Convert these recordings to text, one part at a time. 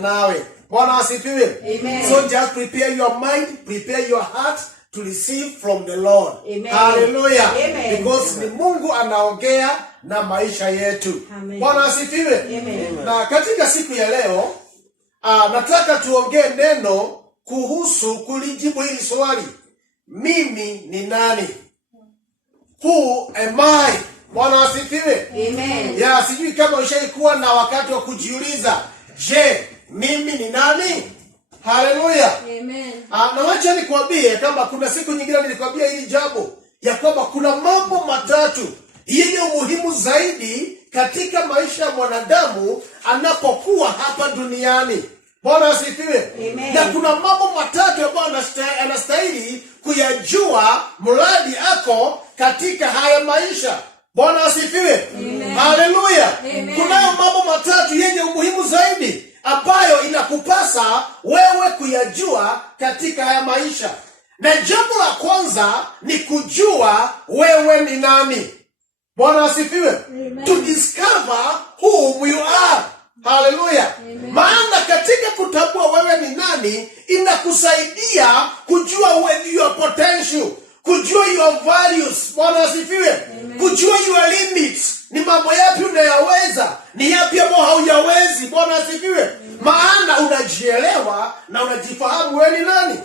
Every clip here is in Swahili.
nawe. Bwana asifiwe. Amen. So just prepare your mind, prepare your heart to receive from the Lord. Amen. Hallelujah. Amen. Because ni Mungu anaongea na maisha yetu. Amen. Bwana asifiwe. Amen. Na katika siku ya leo nataka tuongee neno kuhusu kulijibu hili swali. Mimi ni nani? Who am I? Bwana asifiwe. Amen. Ya, sijui kama ushaikuwa na wakati wa kujiuliza, je, mimi ni nani? Haleluya. Amen. Na wacha nikwambie kama kuna siku nyingine nilikwambia hili jambo ya kwamba kuna mambo matatu yenye umuhimu zaidi katika maisha ya mwanadamu anapokuwa hapa duniani. Bwana asifiwe. Amen. Na kuna mambo matatu ambayo anastahili kuyajua mradi ako katika haya maisha. Bwana asifiwe. Haleluya. Kunayo mambo matatu yenye umuhimu zaidi ambayo inakupasa wewe kuyajua katika haya maisha. Na jambo la kwanza ni kujua wewe ni nani. Bwana asifiwe. To discover who you are. Haleluya. Maana katika kutambua wewe ni nani inakusaidia kujua your potential, kujua your values. Bwana asifiwe. Kujua your limits. Ni mambo yapi unayaweza, ni yapi ambayo haujawezi. Bwana asifiwe. Maana unajielewa na unajifahamu wewe ni nani.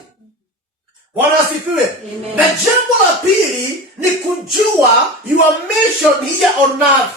Bwana asifiwe. Na jambo la pili ni kujua your mission here on earth.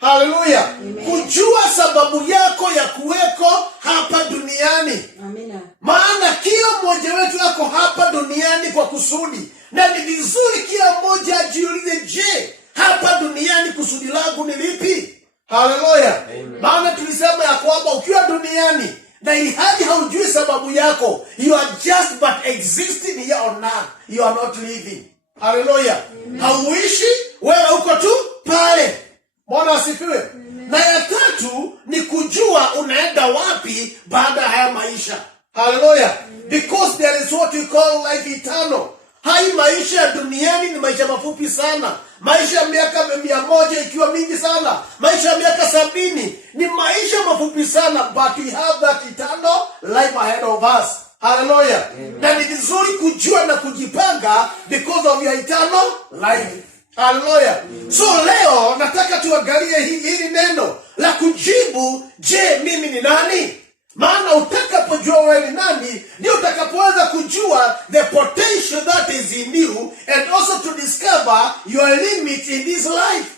Haleluya. Kujua sababu yako ya kuweko hapa duniani. Amina. Maana kila mmoja wetu ako hapa duniani kwa kusudi. Na ni vizuri kila mmoja ajiulize, je, hapa duniani kusudi langu ni lipi? Haleluya. Maana tulisema ya kwamba ukiwa duniani na ilhali haujui sababu yako, you are just but existing here on earth. You are not living. Haleluya. Hauishi, wewe uko tu pale. Bwana asifiwe. Na ya tatu ni kujua unaenda wapi baada ya haya maisha. Haleluya. Because there is what we call life eternal. Hai maisha ya duniani ni maisha mafupi sana. Maisha ya miaka 100 ikiwa mingi sana. Maisha ya miaka 70 ni maisha mafupi sana, but we have that eternal life ahead of us. Hallelujah. Na ni vizuri kujua na kujipanga because of your eternal life. Hallelujah. So leo nataka tuangalie hili neno la kujibu, je, mimi ni nani? Maana utakapojua wewe ni nani, ndio utakapoweza kujua the potential that is in you and also to discover your limit in this life.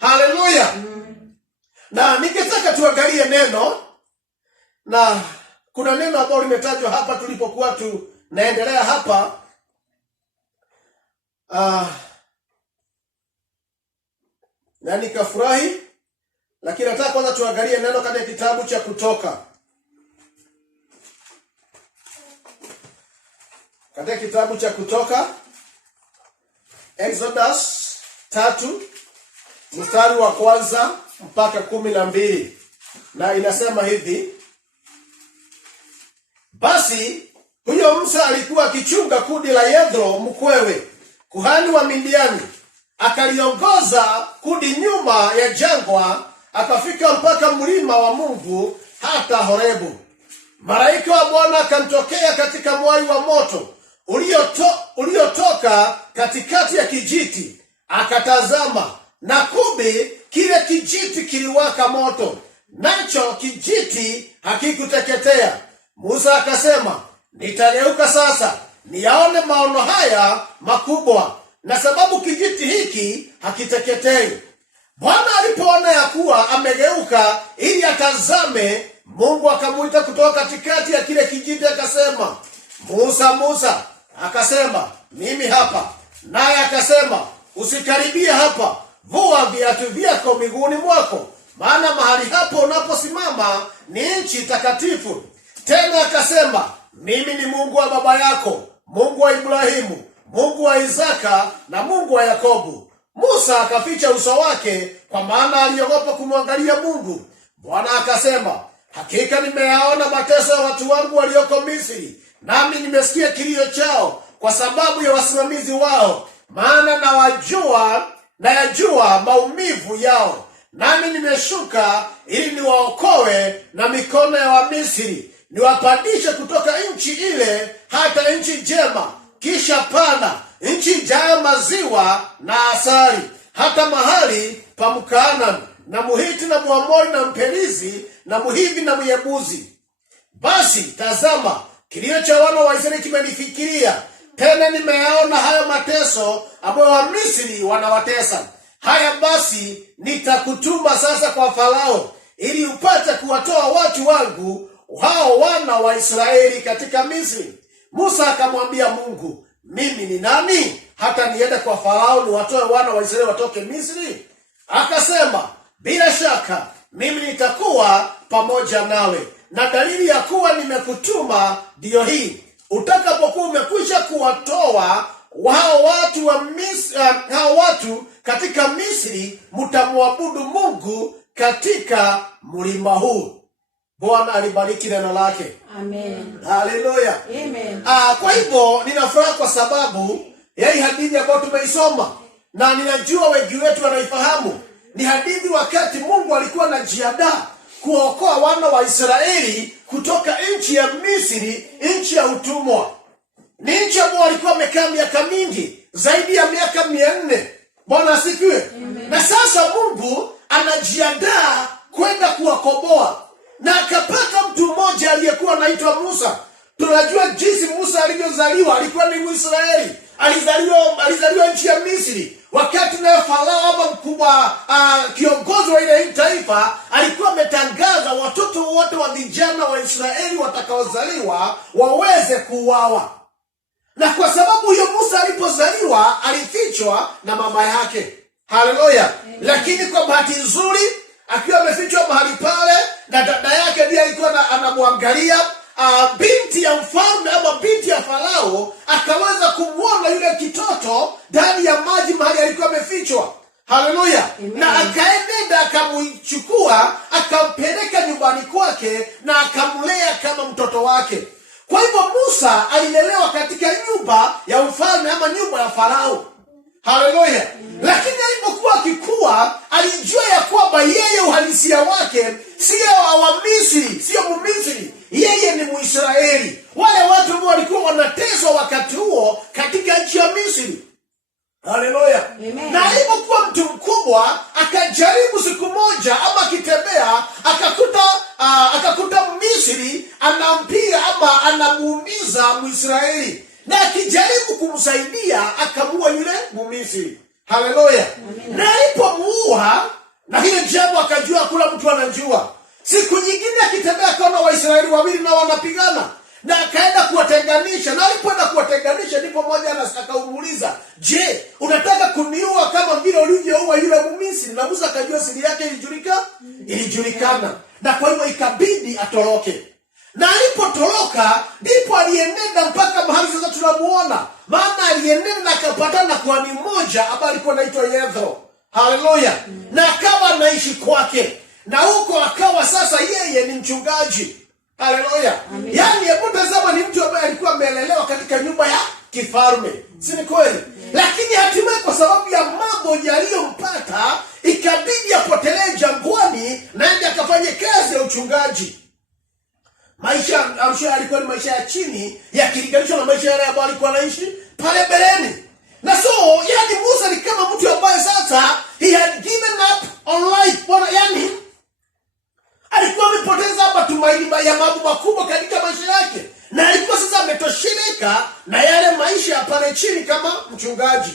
Hallelujah. Na ningetaka tuangalie neno, na kuna neno ambalo limetajwa hapa tulipokuwa tunaendelea hapa. Na nikafurahi, lakini nataka kwanza tuangalie neno katika kitabu cha Kutoka. Katika kitabu cha Kutoka, Exodus 3 mstari wa 1 mpaka 12. Na inasema hivi: basi huyo Musa alikuwa akichunga kundi la Yethro mkwewe, kuhani wa Midiani. Akaliongoza kundi nyuma ya jangwa, akafika mpaka mlima wa Mungu hata Horebu. Malaika wa Bwana akamtokea katika mwali wa moto uliotoka katikati ya kijiti. Akatazama, na kumbe kile kijiti kiliwaka moto, nacho kijiti hakikuteketea. Musa akasema, nitageuka sasa niyaone maono haya makubwa, na sababu kijiti hiki hakiteketei. Bwana alipoona ya kuwa amegeuka ili atazame, Mungu akamuita kutoka katikati ya kile kijiti akasema, Musa, Musa. Akasema, mimi hapa. Naye akasema, usikaribie hapa, vua viatu vyako miguuni mwako, maana mahali hapo unaposimama ni nchi takatifu. Tena akasema, mimi ni Mungu wa baba yako, Mungu wa Ibrahimu, Mungu wa Isaka na Mungu wa Yakobo. Musa akaficha uso wake, kwa maana aliogopa kumwangalia Mungu. Bwana akasema, hakika nimeyaona mateso ya watu wangu walioko Misri, nami nimesikia kilio chao kwa sababu ya wasimamizi wao, maana nayajua maumivu yao. nami nimeshuka ili niwaokoe na mikono ya Wamisri, niwapandishe kutoka nchi ile hata nchi njema, kisha pana, nchi ijayo maziwa na asali, hata mahali pa Mkanaani na Muhiti na Mwamori na Mperizi na Muhivi na Myebuzi. Basi tazama, kilio cha wana wa Israeli kimenifikiria, tena nimeyaona hayo mateso ambayo Wamisri wanawatesa. Haya basi, nitakutuma sasa kwa Farao, ili upate kuwatoa watu wangu hao wana wa Israeli katika Misri. Musa akamwambia Mungu, mimi ni nani hata niende kwa Farao niwatoe wana wa Israeli watoke Misri? Akasema, bila shaka mimi nitakuwa pamoja nawe, na dalili ya kuwa nimekutuma ndiyo hii: utakapokuwa umekwisha kuwatoa hao watu katika Misri, mtamwabudu Mungu katika mlima huu. Bwana alibariki neno lake. Amen. Haleluya. Amen. Kwa hivyo ninafuraha kwa sababu ya hii hadithi ambayo tumeisoma, na ninajua wengi wetu wanaifahamu. Ni hadithi wakati Mungu alikuwa anajiandaa kuokoa wana wa Israeli kutoka nchi ya Misri, nchi ya utumwa. Ni nchi ambayo walikuwa wamekaa miaka mingi, zaidi ya miaka 400. Bwana asifiwe. Na sasa Mungu anajiandaa kwenda kuwakomboa, na akapata mtu mmoja aliyekuwa anaitwa Musa. Tunajua jinsi Musa alivyozaliwa, alikuwa ni Mwisraeli. Alizaliwa nchi ya Misri, wakati naye Farao ama mkubwa kiongozi wa ile taifa alikuwa ametangaza watoto wote wa vijana wa Israeli watakaozaliwa waweze kuuawa. Na kwa sababu hiyo Musa alipozaliwa alifichwa na mama yake. Haleluya. Lakini kwa bahati nzuri, akiwa amefichwa mahali pale, na dada yake ndiye alikuwa anamwangalia, binti ya mfalme ama binti ya Farao akaweza kumwona yule kitoto ndani ya maji mahali alikuwa amefichwa. Haleluya. Na akaenda akamchukua, akampeleka nyumbani kwake na akamlea kama mtoto wake. Kwa hivyo Musa alilelewa katika nyumba ya mfalme ama nyumba ya Farao. Haleluya. Lakini alipokuwa akikua, alijua ya kwamba yeye uhalisia wake sio wa Misri, sio Mmisri. Yeye ni Mwisraeli. Wale watu ambao walikuwa wanateswa wakati huo katika nchi ya Misri. Haleluya. Na alipokuwa mtu mkubwa, akajaribu siku moja ama akitembea, akakuta Misri anampiga ama anamuumiza Mwisraeli, na akijaribu kumsaidia akamuua yule Mmisri. Haleluya. Na alipomuua, na hiyo jambo akajua hakuna mtu anajua. Siku nyingine akitembea akaona Waisraeli wawili na wanapigana, na akaenda kuwatenganisha. Na alipoenda kuwatenganisha, ndipo mmoja akamuuliza, je, unataka kuniua kama vile ulivyoua yule Mmisri? Na Musa akajua siri yake ilijulikana, na kwa hivyo ikabidi atoroke. Na alipotoroka, ndipo alienenda mpaka mahali sasa tunamuona. Maana alienenda na akapatana na kuhani mmoja ambaye alikuwa anaitwa Yethro. Haleluya. Na akawa anaishi kwake, na huko akawa sasa yeye ni mchungaji. Haleluya. Yaani hebu tazama, ni mtu ambaye alikuwa amelelewa katika nyumba ya kifalme. Si ni kweli? Lakini hatimaye kwa sababu ya mambo yaliyompata, ikabidi apotelee jangwani na aende akafanye kazi ya uchungaji. Maisha alikuwa ni maisha ya chini yakilinganishwa na maisha yale ambayo alikuwa anaishi pale mbeleni. Na so, yani Musa ni kama mtu ambaye sasa he had given up on life. Yani alikuwa amepoteza matumaini ya mambo makubwa katika maisha yake, na alikuwa sasa ametosheleka na yale maisha ya pale chini kama mchungaji.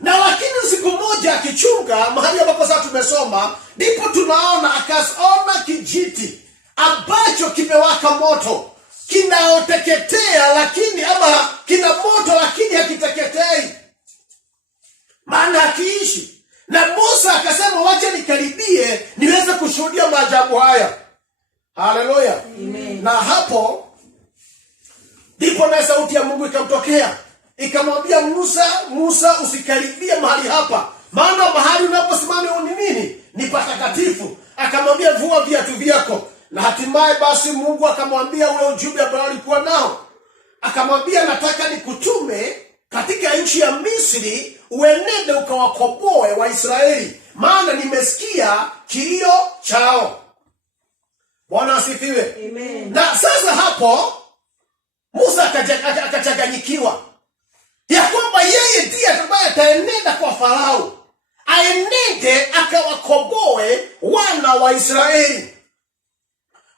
Na lakini siku moja akichunga mahali ambapo sasa tumesoma, ndipo tunaona akaona kijiti ambacho kimewaka moto, kinaoteketea lakini ama kina moto lakini hakiteketei, maana hakiishi. Na Musa akasema, wacha nikaribie niweze kushuhudia maajabu haya. Haleluya. Na hapo ndipo na sauti ya Mungu ikamtokea, ikamwambia Musa, usikaribie mahali hapa, maana mahali unaposimama ni nini? Ni patakatifu. Akamwambia, vua viatu vyako. Na hatimaye basi Mungu akamwambia ule ujumbe ambao alikuwa nao. Akamwambia, nataka nikutume katika nchi ya Misri, uenende ukawakomboe Waisraeli, maana nimesikia kilio chao. Bwana asifiwe. Amen. Na sasa hapo Musa akachanganyikiwa ya kwamba yeye ndiye ambaye ataenenda kwa Farao, aenende akawakomboe wana wa Israeli.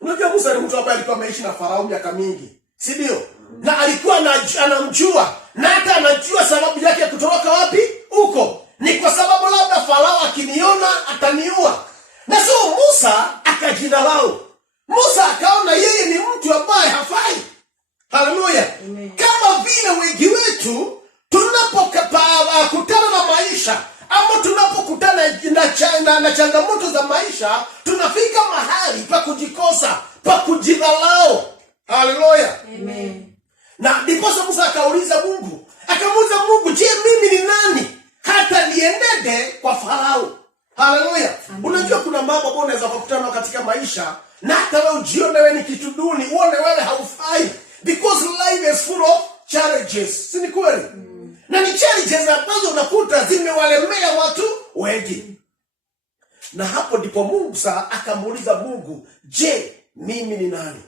Unajua Musa ni mtu ambaye alikuwa ameishi na Farao miaka mingi, si ndio? Na alikuwa anamjua, na hata anajua sababu yake ya kutoroka wapi huko. Ni kwa sababu labda Farao akiniona ataniua. Na so Musa akajidharau. Musa akaona yeye ni mtu ambaye hafai. Haleluya. Kama vile wengi wetu tunapokutana na maisha ama tunapokutana na changamoto za maisha, tunafika mahali pa kujikosa, pa kujidharau. Haleluya. Amen. Na ndipo Musa akamuuliza Mungu, je, mimi ni nani hata nienende kwa Farao? Haleluya. Unajua kuna mambo ambayo unaweza kukutana katika maisha na hata wewe ujione wewe ni kitu duni, uone wewe haufai, because life is full of challenges. Si ni kweli? Na ni challenges ambazo unakuta zimewalemea watu wengi. Na hapo ndipo Musa akamuuliza Mungu, je, mimi ni nani?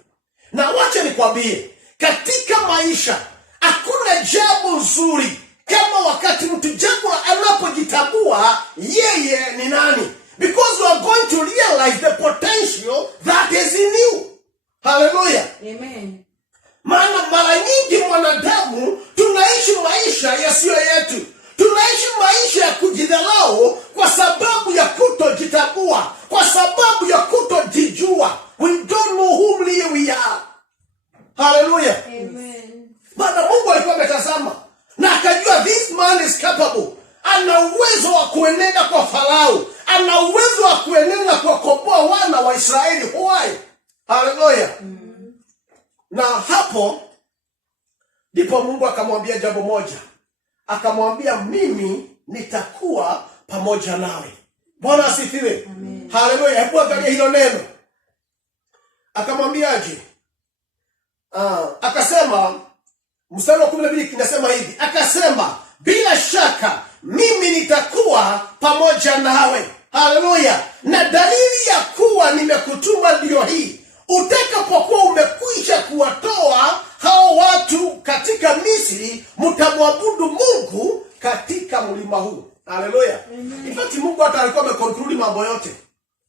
Na wacha nikwambie, katika maisha hakuna jambo nzuri kama wakati mtu jambo anapojitambua yeye ni nani, because you are going to realize the potential that is in you. Hallelujah. Amen. Maana mara nyingi mwanadamu tunaishi maisha yasiyo yetu. Tunaishi maisha ya kujidharau kwa sababu ya kutojitambua, kwa sababu ya kutojijua. We don't know who we are. Hallelujah. Amen. Maana Mungu alikuwa ametazama na akajua this man is capable. Ana uwezo wa kuenenda kwa Farao. Ana uwezo wa kuenenda kwa kukomboa wana wa Israeli. Why? Hallelujah. Na hapo ndipo Mungu akamwambia jambo moja. Akamwambia, mimi nitakuwa pamoja nawe. Bwana asifiwe. Haleluya. Hebu angalia hilo neno. Akamwambiaje? Akasema, mstari wa 12 kinasema hivi. Akasema, bila shaka mimi nitakuwa pamoja nawe. Haleluya. Na dalili ya kuwa nimekutuma ndio hii. Utakapokuwa umekwisha kuwatoa hao watu katika Misri, mtamwabudu Mungu katika mlima huu. Haleluya. In fact Mungu hata alikuwa amekontroli mambo yote.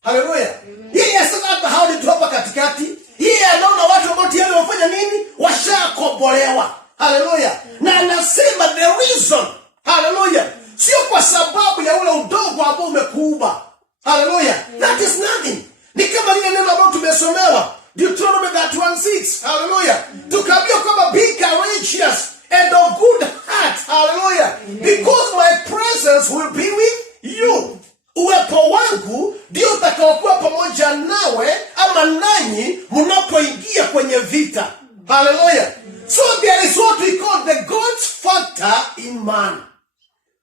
Haleluya. Yeye sasa hata hao ndio hapa katikati. Yeye anaona watu ambao tayari wafanya nini? Washakombolewa. Haleluya. Na anasema the reason. Haleluya. Sio kwa sababu ya ule udogo ambao umekuuba. Haleluya. That is nothing. Ni kama lile neno ambalo tumesomewa Deuteronomy 31:6. Hallelujah. Tukaambiwa kwamba be courageous and of good heart. Hallelujah. Because my presence will be with you. Uwepo wangu ndio utakaokuwa pamoja nawe ama nanyi mnapoingia kwenye vita. Hallelujah. So there is what we call the God factor in man.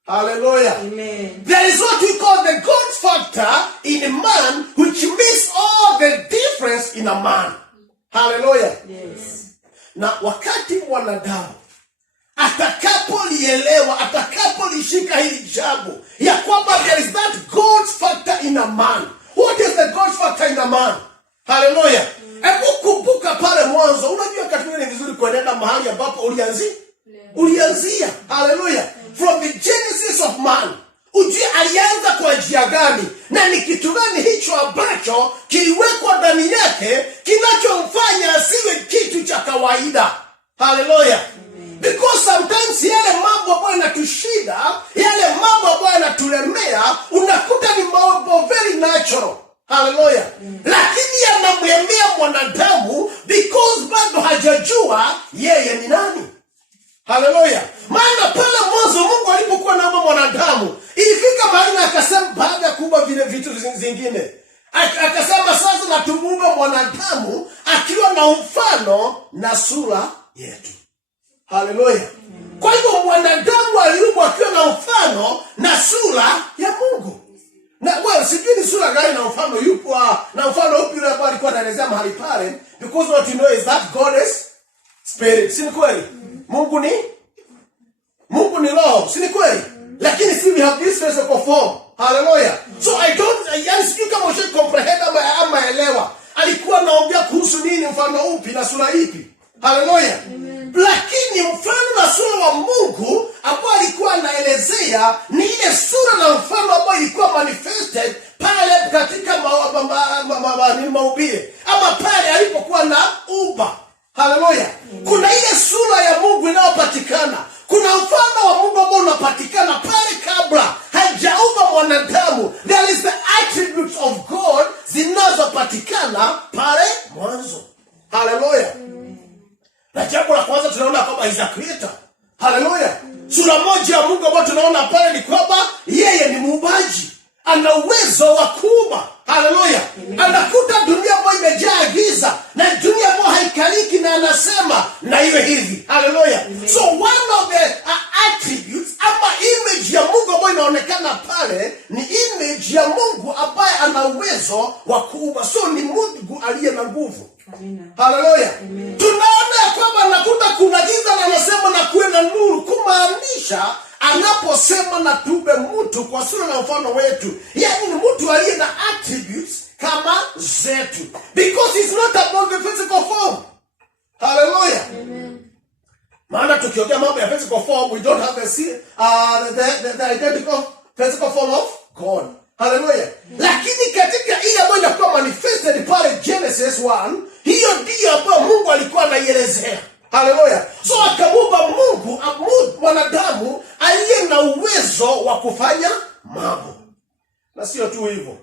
Hallelujah. Amen. There is what we call the God factor in a man, which makes all the difference in a man. Hallelujah. Yes. Na wakati mwanadamu atakapolielewa, atakapolishika hili jambo ya kwamba there is that God factor in a man. What is the God factor in a man? Hallelujah. Hebu kumbuka pale mwanzo. Unajua wakati mwingine ni vizuri kuenenda mahali ambapo ulianzia. Hallelujah. From the genesis of man. Ujue alianza kwa njia gani? Na ni kitu gani hicho ambacho kiliwekwa ndani yake kinachomfanya asiwe kitu cha kawaida? Hallelujah. Because sometimes yale mambo ambayo yanatushida, yale mambo ambayo yanatulemea, unakuta ni mambo very natural. Hallelujah. Lakini yanamlemea mwanadamu because bado hajajua yeye ni nani. Hallelujah. Maana pale mwanzo Mungu alipokuwa naomba mwanadamu, ilifika mahali akasema baada ya kuumba vile vitu zingine, akasema sasa na tumuumbe mwanadamu akiwa na mfano na sura yetu. Hallelujah. Kwa hivyo mwanadamu aliumbwa akiwa na mfano na sura ya Mungu. Na wewe sijui ni sura gani na mfano yupo na mfano upi yule ambaye alikuwa anaelezea mahali pale, because what you know is that God is spirit. Si kweli? Mungu ni roho, si kweli? Lakini si we have this physical form. Hallelujah. So yani sijui kama ushe comprehend ama elewa. Alikuwa anaongea kuhusu nini, mfano upi na sura ipi? Hallelujah. Lakini mfano na sura wa Mungu ambao alikuwa anaelezea ni ile sura na mfano ambao ilikuwa manifested pale katika mahubiri ama pale alipokuwa na uba. Hallelujah. Kuna ile sura ya Mungu inayopatikana. Kuna mfano wa Mungu ambao unapatikana pale kabla hajaumba mwanadamu. There is the attributes of God zinazopatikana pale mwanzo. Hallelujah. Na jambo la kwanza tunaona kwamba he's a creator. Hallelujah. Sura moja ya Mungu ambayo tunaona pale ni kwamba yeye ni muumbaji. Ana uwezo wa kuumba. Hallelujah. Anakuta dunia ambayo imejaa giza na dunia ambayo haikaliki na anasema na iwe hivi. Hallelujah. So one of the attributes ama image ya Mungu ambayo inaonekana pale ni image ya Mungu ambaye ana uwezo wa kuumba. So ni Mungu aliye na nguvu. Hallelujah. Tunaona kwamba anakuta kuna giza na anasema na kuwe na nuru, kumaanisha anaposema na tupe mtu kwa sura na mfano wetu, yani ni mtu aliye na attributes kama zetu, because it's not about the physical form. Hallelujah. Maana tukiongea mambo ya physical form, we don't have the identical physical form of God. Hallelujah. Lakini katika ile ambayo inakuwa manifested pale Genesis 1, hiyo ndiyo ambayo Mungu alikuwa anaielezea. Hallelujah. So akamuumba Mungu mwanadamu aliye na uwezo wa kufanya mambo. Na sio tu hivyo.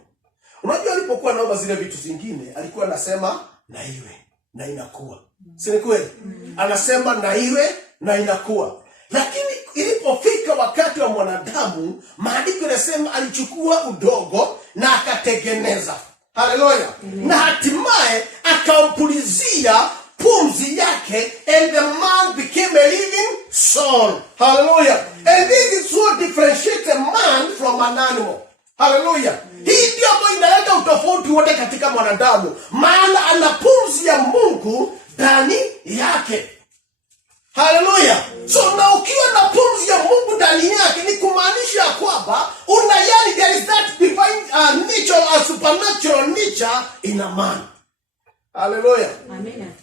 Unajua alipokuwa anaomba zile vitu zingine, alikuwa anasema na iwe na inakuwa. Si ni kweli? Anasema na iwe na inakuwa. Lakini ilipofika wakati wa mwanadamu, maandiko yanasema alichukua udongo na akatengeneza. Hallelujah. Na hatimaye akampulizia pumzi yake, and the man became a living soul. Hallelujah. And this is what differentiates a man from an animal. Hallelujah. Hii ndio ambayo inaleta utofauti wote katika mwanadamu, maana ana pumzi ya Mungu ndani yake. Hallelujah. So na ukiwa na pumzi ya Mungu ndani yake ni kumaanisha kwamba unayani there is that divine nature or supernatural nature in a man. Hallelujah. Amen.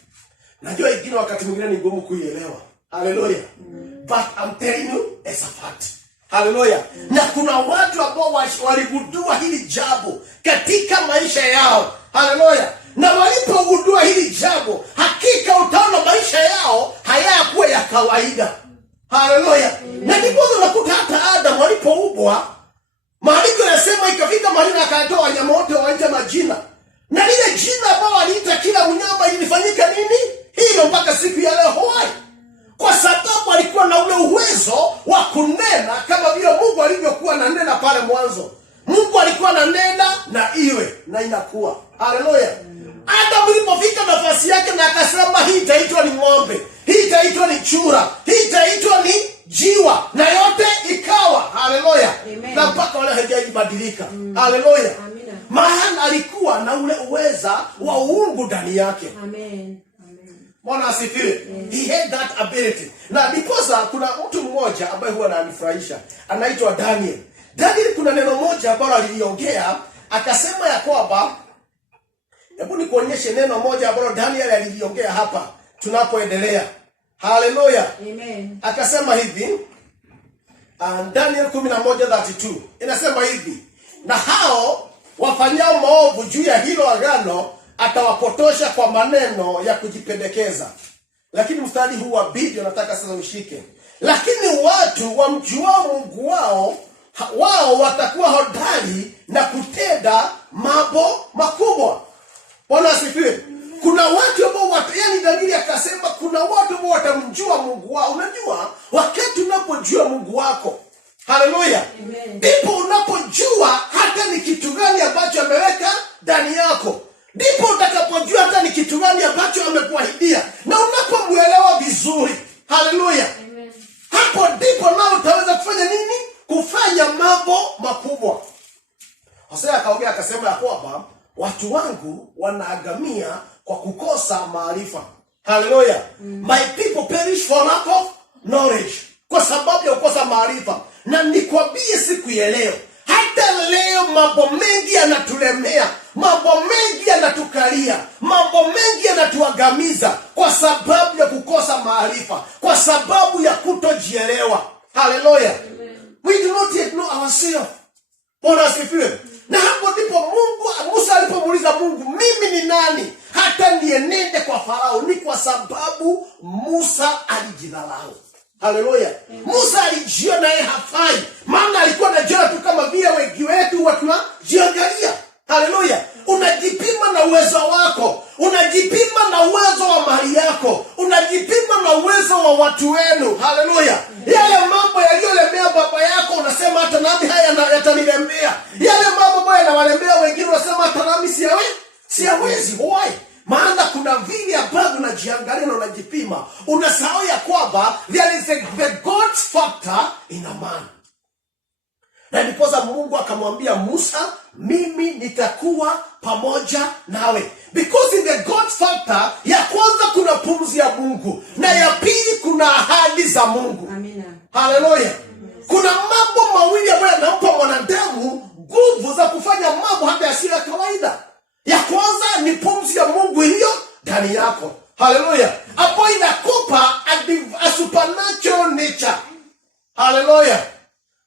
Najua ingine wakati mwingine ni ngumu kuielewa. Hallelujah. But I'm telling you it's a fact. Hallelujah. Na kuna watu ambao waligundua hili jambo katika maisha yao. Hallelujah. Na walipogundua hili jambo, hakika utaona maisha yao hayakuwa ya kawaida. Hallelujah. Na ndipo unakuta hata Adam walipoumbwa, maandiko yanasema ikafika mahali akatoa wanyama wote waita majina. Na lile jina ambalo aliita kila mnyama ilifanyika nini? Hilo mpaka siku ya leo hai. Kwa sababu alikuwa na ule uwezo wa kunena kama vile Mungu alivyokuwa ananena pale mwanzo. Mungu alikuwa ananena na iwe na inakuwa. Hallelujah. Adam ilipofika nafasi yake na akasema hii itaitwa ni ng'ombe, hii itaitwa ni chura, hii itaitwa ni jiwa, na yote ikawa. Hallelujah. Na mpaka wale hajibadilika. Hallelujah. Maana alikuwa na ule uweza wa uungu ndani yake. Amen. Bwana asifiwe. He had that ability. Na because kuna mtu mmoja ambaye huwa ananifurahisha, anaitwa Daniel. Daniel kuna neno moja ambalo aliliongea, akasema ya kwamba, hebu nikuonyeshe neno moja ambalo Daniel aliliongea hapa tunapoendelea. Hallelujah. Amen. Akasema hivi, Daniel 11:32. Inasema hivi, na hao wafanyao maovu juu ya hilo agano atawapotosha kwa maneno ya kujipendekeza. Lakini mstari huu wa Biblia nataka sasa ushike. Lakini watu wamjuao Mungu wao watakuwa hodari na kutenda mambo makubwa. Bwana asifiwe. Kuna watu ambao yani Danieli akasema kuna watu ambao watamjua Mungu wao. Unajua wakati unapojua Mungu wako, haleluya, ndipo unapojua hata ni kitu gani ambacho ameweka ndani yako. Ndipo utakapojua hata ni kitu gani ambacho amekuahidia. Na unapomuelewa vizuri, haleluya, hapo ndipo nao utaweza kufanya nini? Kufanya mambo makubwa. Hosea akaongea akasema ya kwamba watu wangu wanaagamia kwa kukosa maarifa. Hallelujah. My people perish for lack of knowledge. Kwa sababu ya kukosa maarifa. Na nikwambie siku ya leo, hata hata leo mambo mengi yanatulemea, mambo mengi yanatukalia, mambo mengi yanatuangamiza kwa sababu ya kukosa maarifa, kwa sababu ya kutojielewa. Haleluya. We do not yet know ourselves. Bwana asifiwe. Na hapo ndipo Musa alipomuuliza Mungu, mimi ni nani hata nienende kwa Farao? Ni kwa sababu Musa alijidharau. Haleluya. Musa alijiona yeye hafai, maana alikuwa anajiona tu kama vile wengi wetu watu tunajiangalia. Haleluya. Unajipima na uwezo wako, unajipima na uwezo wa mali yako, unajipima na uwezo wa watu wenu. Haleluya. Yale mambo yaliyolemea baba yako unasema hata nami haya yatanilemea. Yale mambo ambayo yanawalemea wengine unasema hata nami siwezi. Why? Maana kuna vile ambavyo unajiangalia na unajipima, unasahau ya kwamba there is the God factor in a man. Na ndiposa Mungu akamwambia Musa, mimi nitakuwa pamoja nawe. Because in the God factor, ya kwanza kuna pumzi ya Mungu, na ya pili kuna ahadi za Mungu. Amina. Haleluya. Kuna mambo mawili ambayo yanampa mwanadamu nguvu za kufanya mambo hata yasiyo ya kawaida. Ya kwanza ni pumzi ya Mungu iliyo ndani yako. Haleluya. Hapo inakupa a supernatural nature. Haleluya.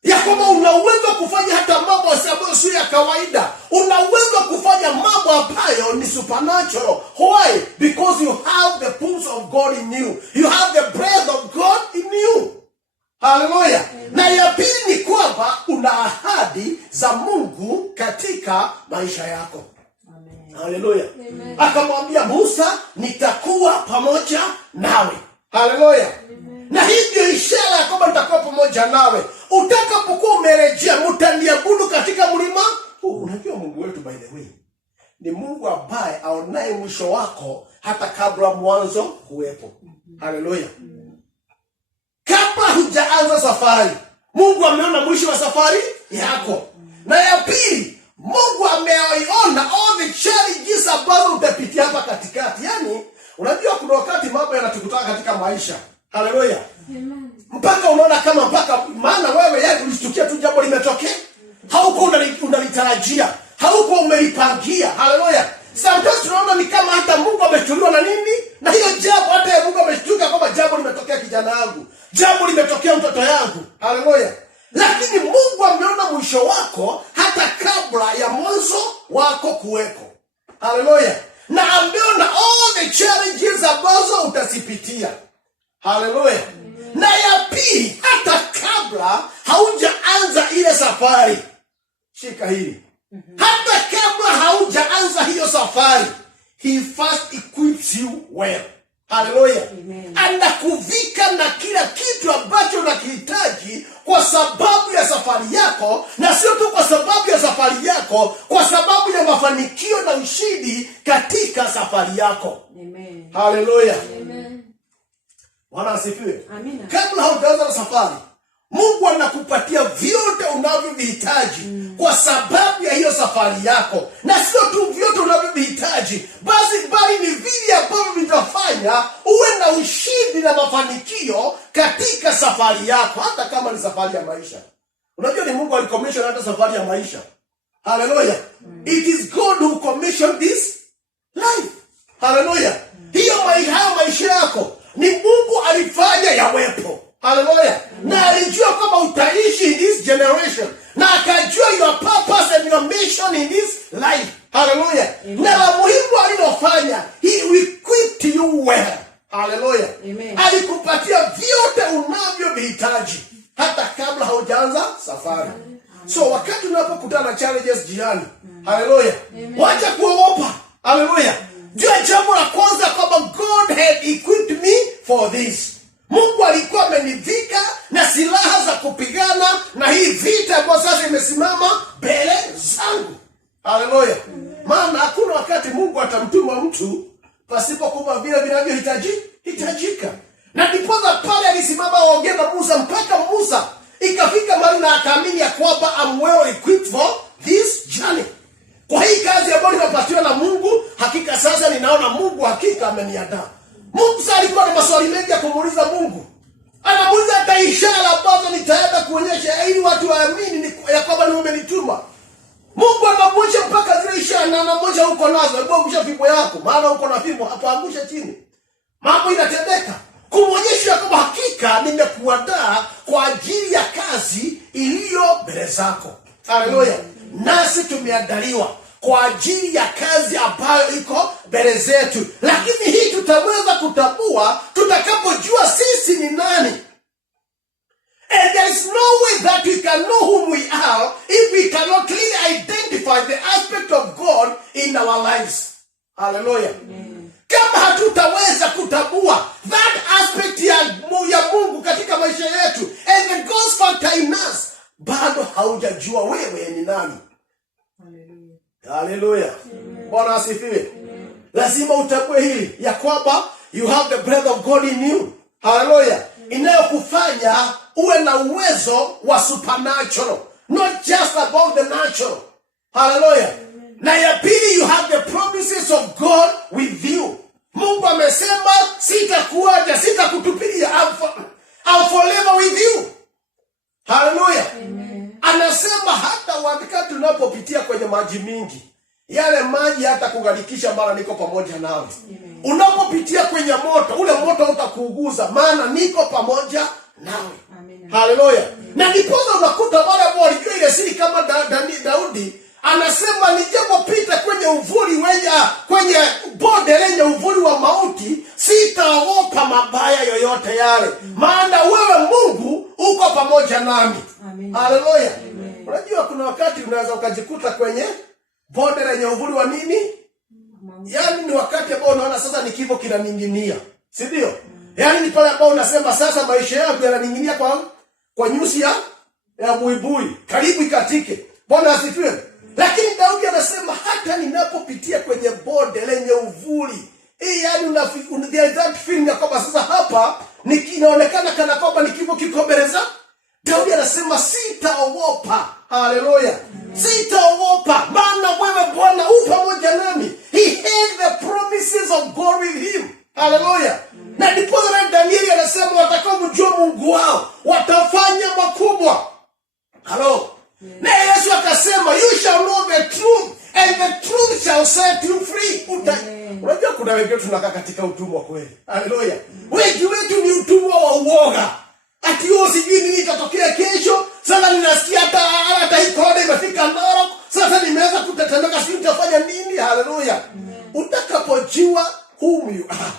Ya kwamba una uwezo kufanya hata mambo ambayo sio ya kawaida. Una uwezo kufanya mambo ambayo ni supernatural. Why? Because you have the pulse of God in you. You have the breath of God in you. Haleluya. Na ya pili ni kwamba una ahadi za Mungu katika maisha yako. Haleluya. Akamwambia Musa, nitakuwa pamoja nawe. Haleluya. Na hii ndio ishara ya kwamba nitakuwa pamoja nawe. Utakapokuwa umerejea, mtaniabudu katika mlima huu. Unajua Mungu wetu by the way ni Mungu ambaye aonaye mwisho wako hata kabla mwanzo kuwepo. Haleluya. Kabla hujaanza safari, Mungu ameona mwisho wa safari yako. Na ya pili, Mungu ameona all the challenges ambazo utapitia hapa katikati. Yaani, unajua kuna wakati mambo yanatukutana katika maisha. Haleluya. Amen. Mpaka unaona kama maana wewe yeye ulishtukia tu jambo limetokea. Hauko unalitarajia. Hauko umelipangia. Haleluya. Sometimes tunaona ni kama hata Mungu ameshtuliwa na nini? Na hiyo jambo hata Mungu ameshtuka kama jambo limetokea kijana wangu. Jambo limetokea mtoto yangu. Haleluya. Lakini Mungu ameona mwisho wako hata kabla ya mwanzo wako kuweko. Haleluya. Na ameona all the challenges ambazo utazipitia. Haleluya. Na ya pili, hata kabla haujaanza ile safari. Shika hili. Hata kabla haujaanza hiyo safari, he first equips you well. Haleluya. Anakuvika na kila kitu ambacho unakihitaji kwa sababu ya safari yako, na sio tu kwa sababu ya safari yako, kwa sababu ya mafanikio na ushindi katika safari yako. Amen. Haleluya. Amen. Bwana asifiwe. Amina. Kabla haujaanza na safari, Mungu anakupatia vyote unavyovihitaji kwa sababu ya hiyo safari yako. Na sio tu vyote unavyovihitaji, bali ni vile ambavyo vitafanya uwe na ushindi na mafanikio katika safari yako, hata kama ni safari ya maisha. Unajua ni Mungu alikommission hata safari ya maisha. Haleluya. It is God who commissioned this life. Haleluya. Hiyo maisha yako ni Mungu alifanya yawepo. Haleluya. Na alijua kwamba utaishi in this generation. Na akajua your purpose and your mission in this life. Haleluya. Na la muhimu alilofanya, he equipped you well. Haleluya. Alikupatia vyote unavyovihitaji hata kabla haujaanza safari. So wakati unapokutana na challenges jiani, haleluya, wacha kuogopa. Haleluya. Jua jambo la kwanza kwamba God had equipped me for this. Mungu alikuwa amenivika na silaha za kupigana na hii vita ambayo sasa imesimama mbele zangu. Haleluya. Maana hakuna wakati Mungu atamtuma mtu pasipo kupa vile vinavyohitajika. Na ndipo pale alisimama aongea na Musa, mpaka Musa ikafika mahali na akaamini ya kwamba I'm well equipped for this journey. Kwa hii kazi ambayo nimepatiwa na Mungu, hakika sasa ninaona Mungu hakika ameniandaa. Musa alikuwa na maswali mengi ya kumuuliza Mungu. Anamuuliza hata ishara ambazo nitaenda kuonyesha ili watu waamini ya kwamba ni umenituma. Mungu anamuonyesha mpaka zile ishara na anamuonyesha uko nazo. Hebu angusha fimbo yako, maana uko na fimbo hapa, angusha chini. Mambo inatendeka. Kumuonyesha kwamba hakika nimekuandaa kwa ajili ya kazi iliyo mbele zako. Haleluya. Nasi tumeandaliwa kwa ajili ya kazi ambayo iko mbele zetu. Lakini hii tutaweza kutambua tutakapojua sisi ni nani. And there is no way that we can know who we are if we cannot clearly identify the aspect of God in our lives. Hallelujah. Kama hatutaweza kutambua that aspect ya Mungu katika maisha yetu, and the God's factor in us, bado haujajua wewe ni nani. Hallelujah. Bwana asifiwe. Lazima utambue hili ya kwamba you have the breath of God in you. Hallelujah. Inayokufanya uwe na uwezo wa supernatural, not just about the natural. Hallelujah. Na ya pili, you have the promises of God with you. Mungu amesema sitakuacha, sitakutupilia. I'll forever with you. Hallelujah. Anasema hata wakati tunapopitia kwenye maji mingi, yale maji hata kugharikisha, mara niko pamoja nawe. Unapopitia kwenye moto, ule moto utakuuguza, maana niko pamoja nawe. Hallelujah. Na ndiposa unakuta wale ambao walijua ile siri kama Daudi, anasema nijapopita kwenye uvuli kwenye bonde lenye uvuli wa mauti, sitaogopa mabaya yoyote yale, maana wewe Mungu uko pamoja nami. Hallelujah. Unajua kuna wakati unaweza ukajikuta kwenye bonde lenye uvuli wa nini? Yaani ni wakati ambao unaona sasa ni kifo kinaning'inia. Si ndio? Yaani ni pale ambao unasema sasa maisha yangu yananing'inia kwa nyusi ya buibui, karibu ikatike. Bwana asifiwe. Lakini Daudi anasema hata ninapopitia kwenye bonde lenye uvuli, yaani that feeling ya kwamba sasa hapa inaonekana kana kwamba ni kifo kiko mbele za. Daudi anasema sitaogopa. Hallelujah. Sitaogopa, maana wewe Bwana u pamoja nami. He had the promises of God with him. Hallelujah. Na ndipo Danieli anasema watakaomjua Mungu wao watafanya makubwa. Hello. Na Yesu akasema you shall know the truth and the truth shall set you free. Unajua kuna wengine tunakaa katika utumwa kweli. Hallelujah. Wengi wetu ni utumwa wa uoga. Ati wewe sijui nini kitatokea kesho. Sasa ninasikia hata hii korona imefika Narok. Sasa nimeweza kutetemeka, sijui nitafanya nini. Hallelujah. Utakapojua whom you are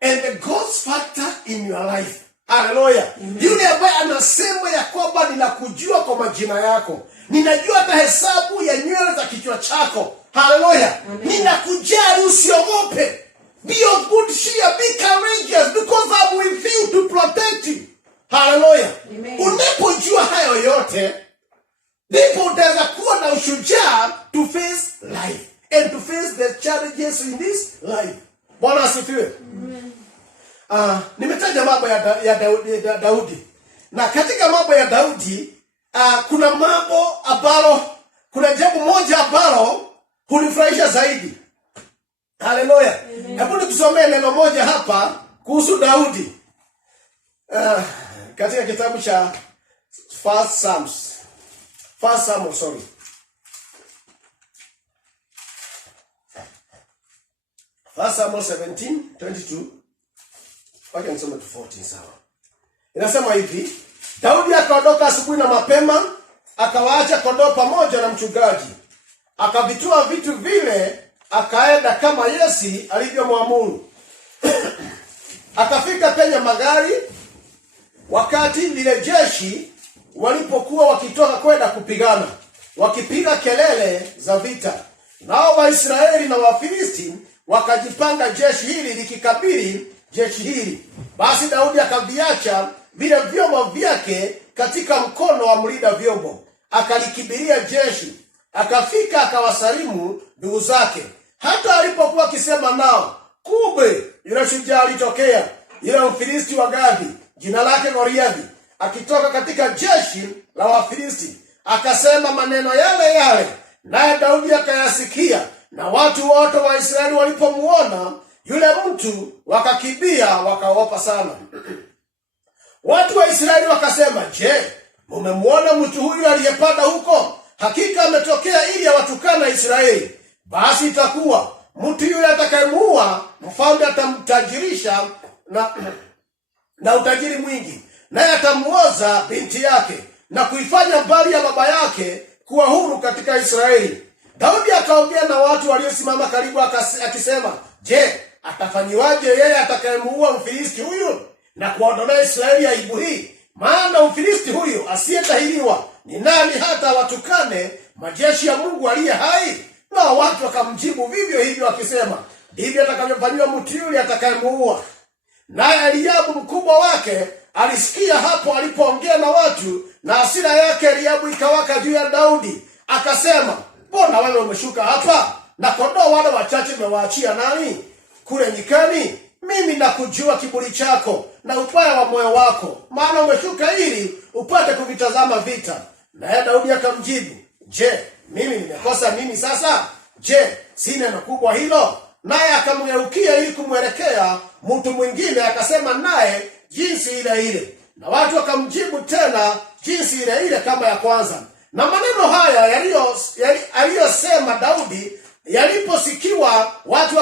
and the God's factor in your life. Hallelujah. Yule ambaye anasema ya kwamba ninakujua kwa majina yako, ninajua hata hesabu ya nywele za kichwa chako. Hallelujah. Ninakujali, usiogope. Be of good cheer, be courageous, because I'm with you to protect you. Hallelujah. Unapojua hayo yote, ndipo utaweza kuwa na ushujaa to face life and to face the challenges in this life. Bwana asifiwe. Nimetaja mambo ya Daudi. Na katika mambo ya Daudi, kuna mambo kuna jambo moja ambalo hunifurahisha zaidi. Hallelujah. Hebu nikusomee neno moja hapa kuhusu Daudi. Katika kitabu cha First Samuel, sorry. First Samuel 17:22. Wacha nisome tu 14 sawa. Inasema hivi, Daudi akaondoka asubuhi na mapema, akawaacha kondoo pamoja na mchungaji. Akavitoa vitu vile, akaenda kama Yese alivyomwamuru. Akafika penye magari wakati lile jeshi walipokuwa wakitoka kwenda kupigana, wakipiga kelele za vita. Nao Waisraeli na Wafilisti wakajipanga jeshi hili likikabili jeshi hili. Basi Daudi akaviacha vile vyombo vyake katika mkono wa mlinda vyombo, akalikibiria jeshi. Akafika akawasalimu ndugu zake. Hata alipokuwa akisema nao, kumbe yule shujaa alitokea, yule Mfilisti wa Gathi, jina lake Goliathi, akitoka katika jeshi la Wafilisti. Akasema maneno yale yale, naye Daudi akayasikia. Na watu wote wa Israeli walipomuona yule mtu, wakakimbia wakaogopa sana. Watu wa Israeli wakasema, je, umemwona mtu huyu aliyepanda huko? Hakika ametokea ili awatukana Israeli. Basi itakuwa mtu yule atakayemuua, mfalme atamtajirisha na utajiri mwingi, naye atamuoza binti yake na kuifanya mbali ya baba yake kuwa huru katika Israeli. Daudi akaongea na watu waliosimama karibu akisema, je, atafanyiwaje yeye atakayemuua Mfilisti huyu na kuondolea Israeli aibu hii? Maana Mfilisti huyu asiyetahiriwa ni nani hata watukane majeshi ya Mungu aliye hai? Na watu wakamjibu vivyo hivyo akisema, ndivyo atakavyofanyiwa mtu yule atakayemuua. Naye Eliabu mkubwa wake alisikia hapo alipoongea na watu, na hasira yake Eliabu ikawaka juu ya Daudi. Akasema, mbona wewe umeshuka hapa, na kondoo wale wachache umewaachia nani kule nyikani? Mimi nakujua kiburi chako na ubaya wa moyo wako, maana umeshuka ili upate kuvitazama vita. Naye Daudi akamjibu, je, mimi nimekosa nini sasa? Je, si neno kubwa hilo? Naye akamgeukia ili kumwelekea mtu mwingine, akasema naye jinsi ile ile, na watu wakamjibu tena jinsi ile ile kama ya kwanza. Na maneno haya aliyosema Daudi yaliposikiwa, watu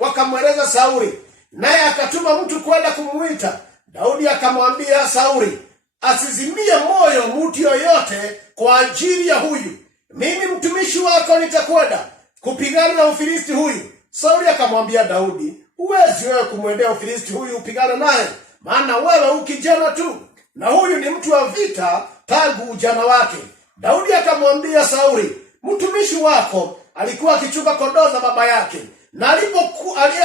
wakamweleza Sauli, naye akatuma mtu kwenda kumuita. Daudi akamwambia Sauli, asizimie moyo mtu yoyote kwa ajili ya huyu. Mimi mtumishi wako nitakwenda kupigana na Mfilisti huyu. Sauli akamwambia Daudi, huwezi wewe kumwendea Mfilisti huyu upigana naye, maana wewe ukijana tu, na huyu ni mtu wa vita tangu ujana wake. Daudi akamwambia Sauli, mtumishi wako alikuwa akichunga kondoo za baba yake, na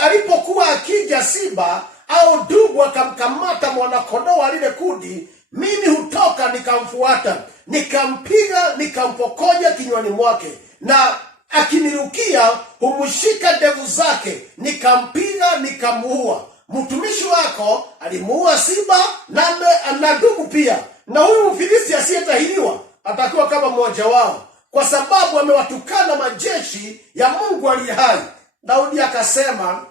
alipokuwa akija simba au dubu akamkamata mwana kondoo wa lile kundi, mimi hutoka nikamfuata, nikampiga, nikampokonya kinywani mwake, na akinirukia humshika ndevu zake, nikampiga, nikamuua. Mtumishi wako alimuua simba na dubu pia, na huyu Mfilisti asiyetahiriwa atakuwa kama mmoja wao, kwa sababu amewatukana majeshi ya Mungu aliye hai. Daudi akasema,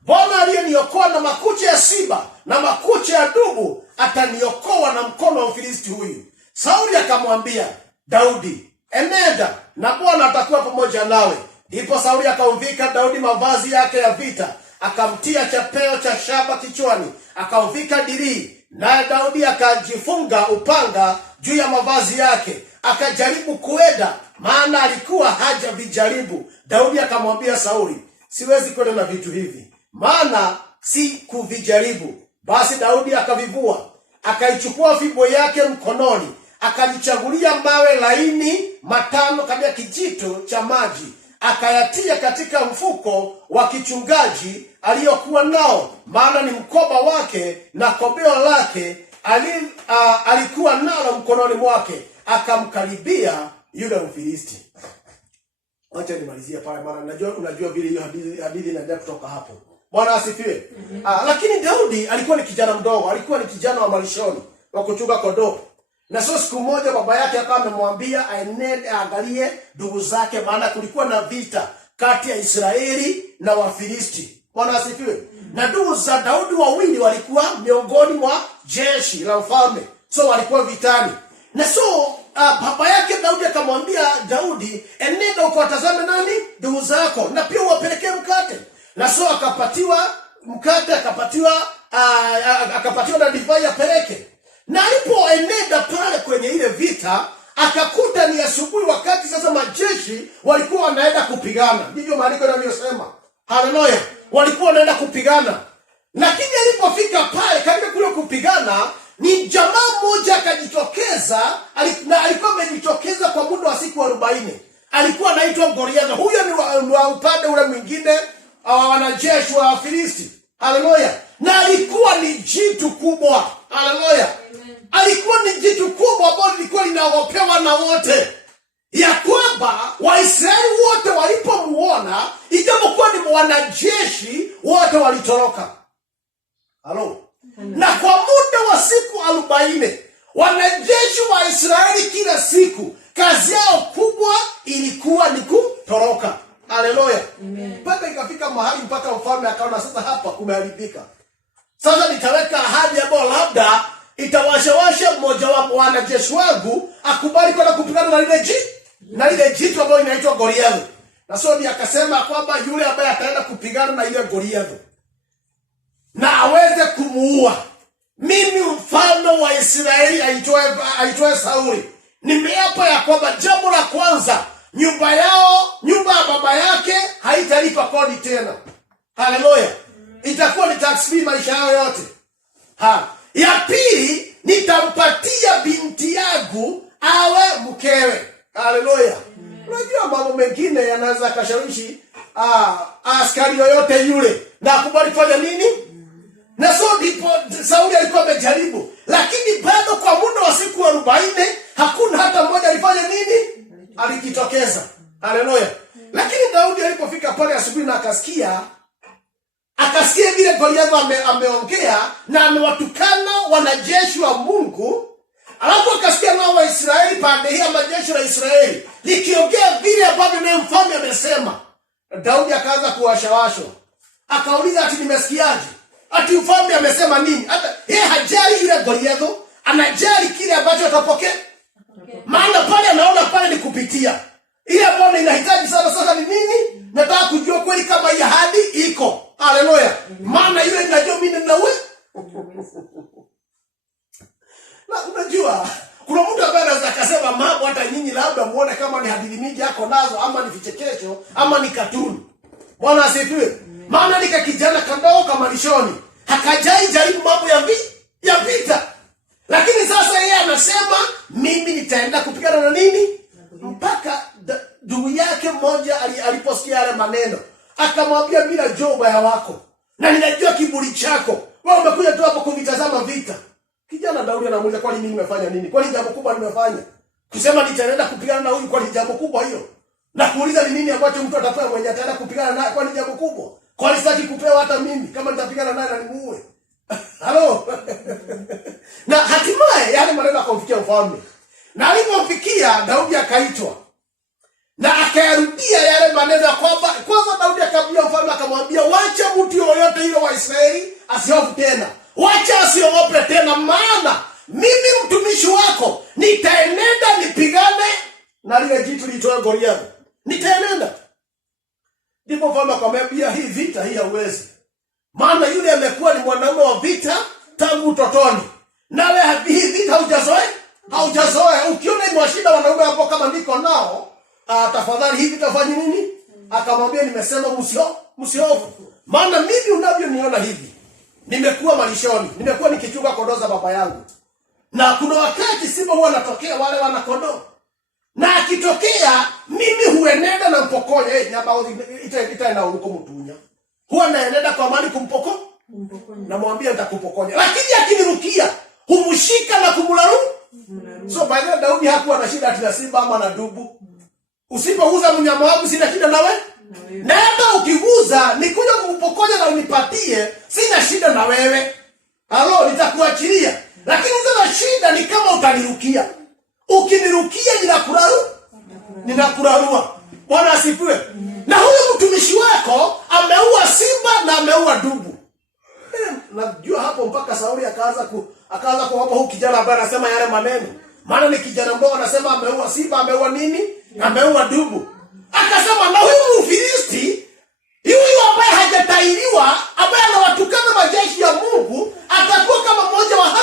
Bwana aliyeniokoa na makucha ya simba na makucha ya dubu ataniokoa na mkono wa Mfilisti huyu. Sauli akamwambia Daudi, enenda na Bwana atakuwa pamoja nawe. Ndipo Sauli akamvika Daudi mavazi yake ya vita, akamtia chapeo cha shaba kichwani, akamvika dirii, naye Daudi akajifunga upanga juu ya mavazi yake, akajaribu kuenda, maana alikuwa hajavijaribu. Daudi akamwambia Sauli, siwezi kwenda na vitu hivi, maana si kuvijaribu. Basi Daudi akavivua, akaichukua fimbo yake mkononi, akajichagulia mawe laini 5 katika kijito cha maji, akayatia katika mfuko wa kichungaji aliyokuwa nao, maana ni mkoba wake na kobeo lake alikuwa nalo mkononi mwake. Akamkaribia yule Mfilisti. Wacha nimalizie pale, maana unajua vile hiyo hadithi inaendelea kutoka hapo. Bwana asifiwe. Lakini Daudi alikuwa ni kijana mdogo, alikuwa ni kijana wa malishoni wa kuchunga kondoo. Na so siku moja baba yake akawa amemwambia aende aangalie ndugu zake, maana kulikuwa na vita kati ya Israeli na Wafilisti. Bwana asifiwe. Na ndugu za Daudi wawili walikuwa miongoni mwa jeshi la mfalme, so walikuwa vitani. Na so baba yake Daudi akamwambia Daudi, enenda ukawatazame nani ndugu zako, na pia uwapelekee mkate. Na so akapatiwa mkate, akapatiwa na divai apeleke. Na alipoenenda pale kwenye ile vita, akakuta ni asubuhi, wakati sasa majeshi walikuwa wanaenda kupigana. Ndivyo maandiko yanayosema. Haleluya. Walikuwa wanaenda kupigana. Lakini alipofika pale katika kule kupigana, ni jamaa mmoja akajitokeza, na alikuwa amejitokeza kwa muda wa siku 40. Alikuwa anaitwa Goliath. Huyo ni wa upande ule mwingine wanajeshi wa Filisti. Haleluya. Na alikuwa ni jitu kubwa. Haleluya. Alikuwa ni jitu kubwa ambalo lilikuwa linaogopewa na wote, ya kwamba Waisraeli wote walipomuona, ijapokuwa ni wanajeshi, wote walitoroka. Halo. Na kwa muda wa siku 40, wanajeshi wa Israeli kila siku kazi yao kubwa ilikuwa ni kutoroka. Haleluya. Mpaka ikafika mahali mpaka mfalme akaona sasa hapa kumeharibika. Sasa nitaweka ahadi ambayo labda itawashawasha mmoja wa wanajeshi wangu akubali kwenda kupigana na lile jitu ambayo inaitwa Goliath. Na Sauli akasema kwamba yule ambaye ataenda kupigana na ile Goliath na aweze kumuua, mimi mfalme wa Israeli aitwaye Sauli, nimeapa ya kwamba jambo la kwanza, nyumba ya baba yake haitalipa kodi tena. Haleluya. Itakuwa ni tax free maisha yao yote. Ya pili, nitampatia binti yangu awe mkewe. Haleluya. Unajua mambo mengine yanaweza kashawishi askari yoyote yule na kubali kufanya nini? Na so ndipo Sauli alikuwa amejaribu, lakini bado kwa muda wa siku 40 hakuna hata mmoja alifanya nini? Alijitokeza. Haleluya. Lakini Daudi alipofika pale asubuhi na akasikia vile Goliath ameongea na amewatukana wanajeshi wa Mungu, alafu akasikia nao Waisraeli pande hii ama jeshi la Israeli likiongea vile ambavyo naye mfalme amesema. Daudi akaanza kuwashawashwa. Akauliza, ati nimesikiaje? Ati mfalme amesema nini? Hata yeye hajali ile Goliath, anajali kile ambacho atapokea. Maana pale anaona pale ni kupitia. Ile bwana inahitaji sana sasa ni nini? Nataka kujua kweli kama hii ahadi iko. Haleluya. Maana yule ninajua mimi ninawe. Na unajua kuna mtu ambaye anaweza kusema mambo hata nyinyi labda muone kama ni hadithi mingi yako nazo ama ni vichekesho ama ni katuni. Bwana asifiwe. Maana nika kijana kandao kama lishoni, hakajai jaribu mambo ya vita. Lakini sasa yeye anasema mimi nitaenda kupigana na nini? Mpaka ndugu yake mmoja aliposikia yale maneno akamwambia, bila jua ubaya wako na ninajua kiburi chako, wewe umekuja tu hapo kuvitazama vita. Kijana Daudi anamuuliza, kwani mimi nimefanya nini? Kwani jambo kubwa nimefanya? Kusema nitaenda kupigana na huyu, kwani jambo kubwa hiyo? Na kuuliza ni nini ambacho mtu atapewa mwenye ataenda kupigana naye, kwani jambo kubwa? Kwani sitaki kupewa hata mimi kama nitapigana naye na nimuue? Halo. Na hatimaye yale maneno akamfikia mfalme. Na alipomfikia Daudi akaitwa. Na akayarudia yale maneno kwamba kwanza Daudi akamwambia mfalme, akamwambia, wacha mtu yoyote yule wa Israeli asiofu tena. Wacha asiogope tena, maana mimi mtumishi wako nitaenenda nipigane na lile jitu liitwa Goliath. Nitaenenda. Ndipo mfalme akamwambia, hii vita hii hauwezi. Maana yule amekuwa ni mwanaume wa vita tangu utotoni. Nawe hii vita haujazoea. Ukiona imewashinda wanaume hapo kama niko nao, tafadhali hivi tafanya nini? Akamwambia, nimesema msiofu. Maana mimi unavyoniona hivi, nimekuwa malishoni, nimekuwa nikichunga kondoo za baba yangu. Na kuna wakati simba huwa anatokea wale wana kondoo. Na akitokea mimi huenenda na mpokonya, nyamba itaenda huko mtunya. Huwa naenenda kwa amani kumpokonya. Namwambia nitakupokonya. Lakini akinirukia, humshika na kumularu. So by the way, Daudi hakuwa na shida ati na simba ama na dubu. Usipouza mnyama wangu sina shida nawe. Na hata ukiguza nikuja kukupokonya na unipatie, sina shida na wewe. Halo, nitakuachilia. Lakini sasa shida ni kama utanirukia. Ukinirukia ninakurarua. Bwana asifiwe. Na huyo mtumishi wako ameua simba na ameua dubu. Najua hapo mpaka Sauli akaanza kuwapa huyu kijana ambaye anasema yale maneno. Maana ni kijana mdogo anasema ameua simba, ameua nini? Ameua dubu. Akasema na huyu Mfilisti, huyu ambaye hajatairiwa, ambaye anawatukana majeshi ya Mungu, atakuwa kama mmoja wa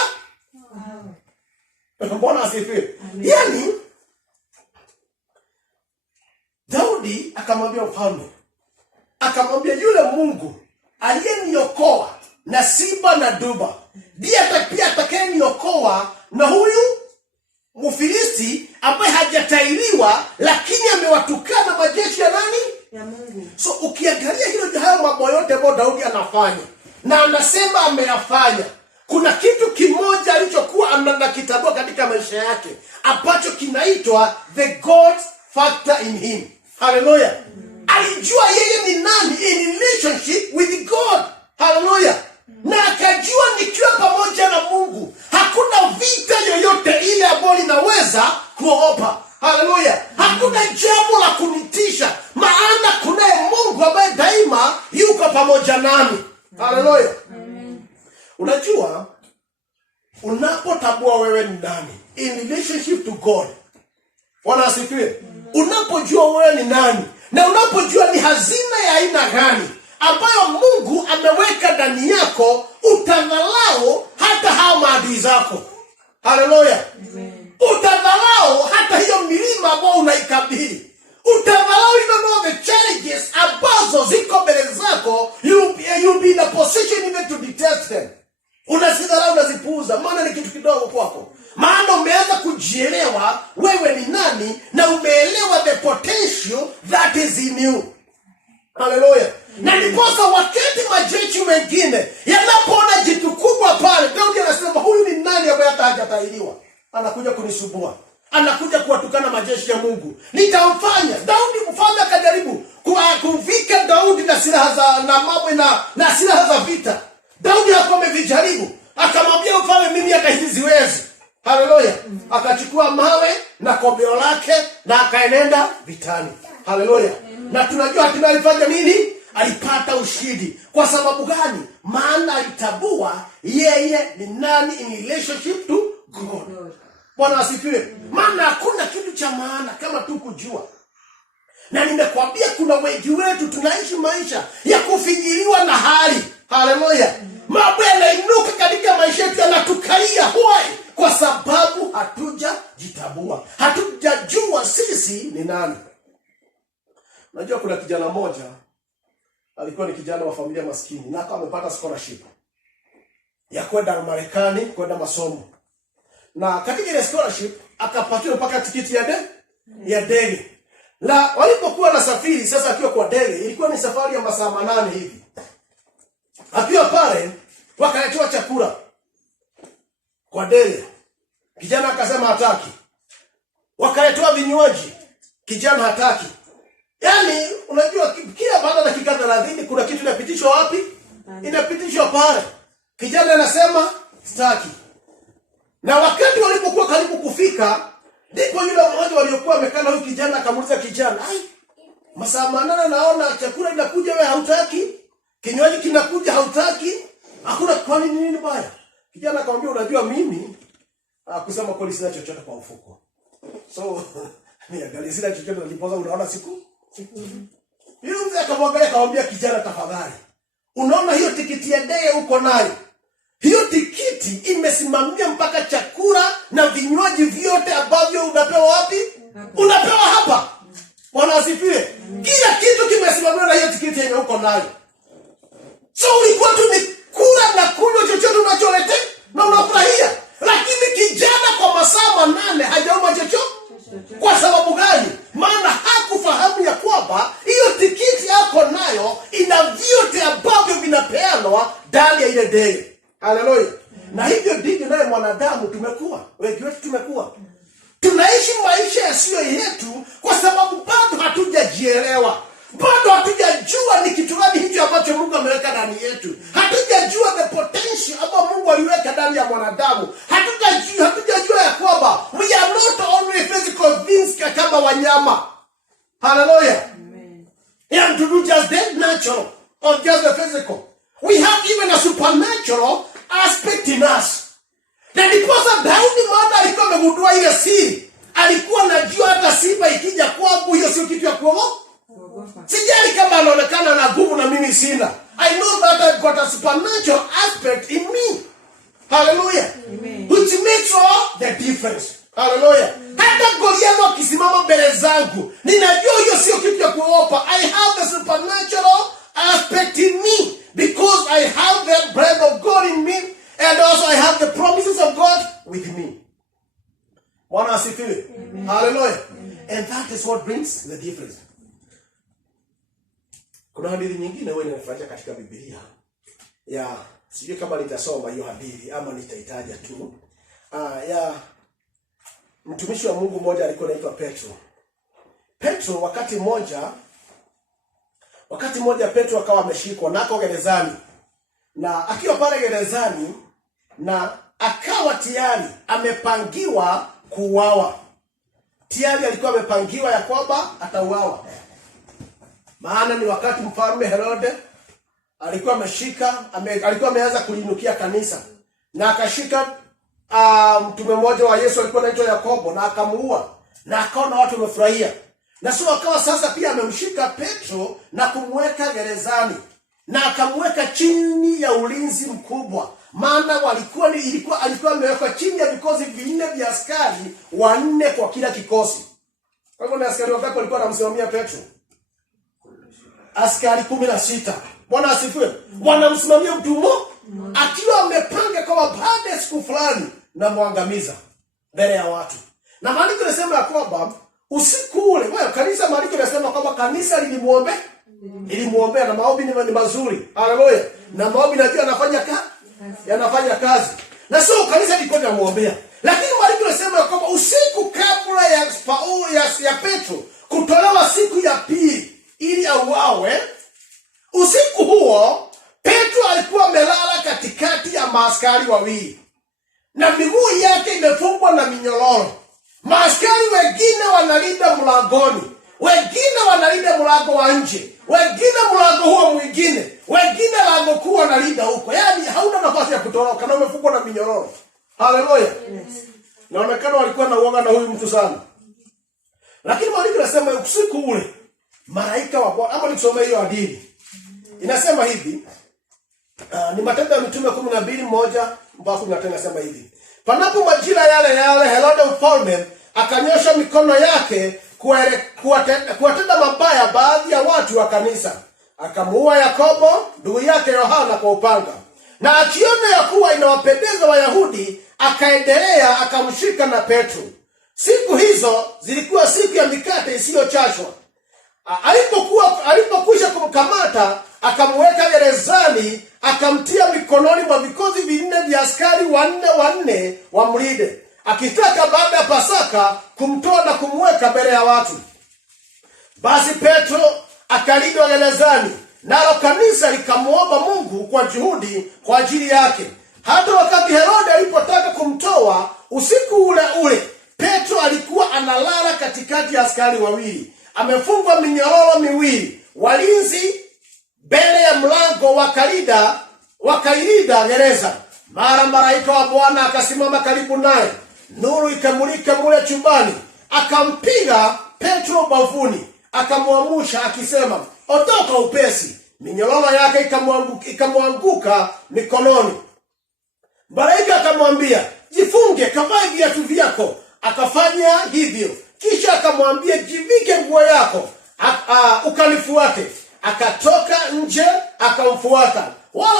Bwana asifiwe. Yaani Daudi akamwambia mfalme, akamwambia yule Mungu aliyeniokoa na simba na duba, ndiye pia atakayeniokoa na huyu Mfilisti ambaye hajatairiwa lakini amewatukana majeshi ya nani? Ya Mungu. So ukiangalia hilo hayo mambo yote ambayo Daudi anafanya na anasema ameyafanya, kuna kitu kimoja alichokuwa anakitambua katika maisha yake ambacho kinaitwa the God factor in him. Hallelujah. Alijua yeye ni nani in relationship with God. Hallelujah. Na akajua nikiwa pamoja na Mungu hakuna vita yoyote ile ambayo linaweza kuogopa. Hallelujah. Hakuna jambo la kunitisha, maana kunaye Mungu ambaye daima yuko pamoja nami. Hallelujah. Unajua, unapotambua wewe ni nani in relationship to God, Bwana asifiwe. Unapojua wewe ni nani na unapojua ni hazina ya aina gani ambayo Mungu ameweka ndani yako, utadharau hata hao maadui zako. Haleluya. Utadharau hata hiyo milima ambayo unaikabili. Utadharau even the challenges ambazo ziko mbele zako. You'll be in a position even to detest them. Unazidharau, unazipuuza, maana ni kitu kidogo kwako. Maana umeanza kujielewa wewe ni nani na umeelewa the potential that is in you. Haleluya. Na ndiposa wakati majeshi mengine yanapoona jitu kubwa pale, Daudi anasema huyu ni nani ambaye hata hajatahiriwa? Anakuja kunisumbua. Anakuja kuwatukana majeshi ya Mungu. Nitamfanya. Daudi mfalme akajaribu kuvika Daudi na silaha za na mambo na silaha za vita. Daudi hapo amevijaribu. Akamwambia mfalme, mimi hata hizi ziwezi. Haleluya. Akachukua mawe na kombeo lake na akaenenda vitani. Haleluya. Na tunajua hatimaye alifanya nini? Alipata ushindi. Kwa sababu gani? Maana alitambua yeye ni nani in relationship to God. Bwana asifiwe. Maana hakuna kitu cha maana kama tu kujua. Na nimekwambia kuna wengi wetu tunaishi maisha ya kufinyiliwa na hali. Haleluya. Mambo yanainuka katika maisha yetu yanatukalia hoi kwa sababu hatujajitambua. Hatujajua sisi ni nani. Najua kuna kijana mmoja alikuwa ni kijana wa familia maskini na akawa amepata scholarship ya kwenda Marekani kwenda masomo. Na katika ile scholarship akapatiwa mpaka tikiti ya ndege. Na walipokuwa na safari sasa, akiwa kwa ndege, ilikuwa ni safari ya masaa 8 hivi. Akiwa pale wakaletewa chakula kwa ndege. Kijana akasema hataki. Wakaletewa vinywaji. Kijana hataki. Yaani unajua kila baada ya dakika 30 kuna kitu inapitishwa wapi? Inapitishwa pale. Kijana anasema sitaki. Na wakati walipokuwa karibu kufika, ndipo yule mmoja waliokuwa wamekaa na huyu kijana akamuuliza kijana, "Ai, masaa 8 naona chakula inakuja wewe hautaki? Kinywaji kinakuja hautaki? Hakuna, kwani nini baya?" Kijana akamwambia, "Unajua mimi kusema kweli sina chochote kwa mfuko. So niangalie sina chochote nilipoza, unaona siku." Yule mzee akamwangalia akamwambia kijana, "Tafadhali, unaona hiyo tikiti ya ndege uko nayo? Hiyo tikiti imesimamia mpaka chakula na vinywaji vyote ambavyo unapewa wapi? Unapewa hapa." Bwana asifiwe. Kila kitu kimesimamiwa na hiyo tikiti yenye uko nayo. So ulikuwa tu ni kula na kunywa chochote unacholete na unafurahia. Lakini kijana kwa masaa 8 hajaomba chochote. Kwa sababu gani? Maana hakufahamu ya kwamba hiyo tikiti yako nayo ina vyote ambavyo vinapeanwa ndani ya ile ndege. Haleluya. Na hivyo ndivyo naye mwanadamu tumekuwa. Wengi wetu tumekuwa. Tunaishi maisha yasiyo yetu kwa sababu bado hatujajielewa. Bado hatujajua ni kitu gani hicho ambacho Mungu ameweka ndani yetu. Hatujajua the potential ambayo Mungu aliweka ndani ya mwanadamu. Hatujajua ya kwamba we are not only physical beings kama wanyama. Hallelujah. Amen. And to do just the natural or just the physical. We have even a supernatural aspect in us. Na ndiposa Daudi maana alikuwa amegundua ile siri. Alikuwa anajua hata simba ikija kwangu hiyo sio kitu ya kuogopa. Sijali kama anaonekana na nguvu na mimi sina. I know that I've got a supernatural aspect in me. Hallelujah. Amen. Which makes all the difference. Hallelujah. Hata Goliath akisimama mbele zangu, ninajua hiyo sio kitu ya kuogopa. I have the supernatural aspect in me because I have the breath of God in me and also I have the promises of God with me. Bwana asifiwe. Hallelujah. And that is what brings the difference. Kuna hadithi nyingine wewe unafanya katika Biblia. Sijui kama nitasoma hiyo hadithi ama nitaitaja tu. Ya mtumishi wa Mungu mmoja alikuwa anaitwa Petro. Petro wakati mmoja Petro akawa ameshikwa nako gerezani. Na akiwa pale gerezani na akawa tayari amepangiwa kuuawa. Tayari alikuwa amepangiwa ya kwamba atauawa. Maana ni wakati mfalme Herode alikuwa alikuwa ameanza kulinukia kanisa, na akashika mtume mmoja wa Yesu alikuwa anaitwa Yakobo, na akamuua, na akaona watu wamefurahia. Na sio akawa sasa pia amemshika Petro na kumweka gerezani, na akamweka chini ya ulinzi mkubwa, maana alikuwa amewekwa chini ya vikosi 4 vya askari 4 kwa kila kikosi. Kwa hivyo na askari wangapi walikuwa wanamsimamia Petro? Askari 16. Bwana asifiwe. Wanamsimamia mtu mmoja akiwa amepanga kwa baada ya siku fulani na muangamiza mbele ya watu. Na maandiko yanasema ya kwamba usiku ule, kanisa, maandiko yanasema kwamba kanisa lilimuombea, na maombi ni mazuri. Haleluya. Na maombi najua yanafanya kazi. Na sio kanisa lilikuwa linamuombea. Lakini maandiko yanasema kwamba usiku kabla ya Petro kutolewa siku ya pili ili auawe, usiku huo Petro alikuwa amelala katikati ya maaskari wawili, na miguu yake imefungwa na minyororo. Maaskari wengine wanalinda mlangoni, wengine wanalinda mlango wa nje, wengine mlango huo mwingine, wengine lango kuu wanalinda huko. Yaani hauna nafasi ya kutoroka na umefungwa na minyororo. Haleluya. Yes. Naonekana walikuwa na uoga na huyu mtu sana. Lakini maandiko yanasema usiku ule malaika wa Bwana, ama nikisoma hiyo hadithi inasema hivi, ni Matendo ya Mitume 12:1-15, inasema hivi: panapo majira yale Herode mfalme akanyosha mikono yake kuwatenda mabaya baadhi ya watu wa kanisa, akamuua Yakobo ndugu yake Yohana kwa upanga. Na akiona ya kuwa inawapendeza Wayahudi, akaendelea akamshika na Petro. Siku hizo zilikuwa siku ya mikate isiyochashwa. Alipokwisha kumkamata, akamweka gerezani, akamtia mikononi mwa vikosi 4 vya askari 4 wamlinde, akitaka baada ya Pasaka kumtoa na kumweka mbele ya watu. Basi Petro akalindwa gerezani, nalo kanisa likamuomba Mungu kwa juhudi kwa ajili yake. Hata wakati Herode alipotaka kumtoa usiku ule, Petro alikuwa analala katikati ya askari wawili, amefungwa minyororo miwili. Walinzi mbele ya mlango wakailida gereza. Mara malaika wa Bwana akasimama karibu naye, nuru ikamulika mule chumbani, akampiga Petro bavuni, akamwamusha akisema, ondoka upesi. Minyororo yake ikamwanguka mikononi. Malaika akamwambia, jifunge, kavae viatu vyako. Akafanya hivyo. Kisha akamwambia, jivike nguo yako, ukanifuate. Akatoka nje akamfuata, wala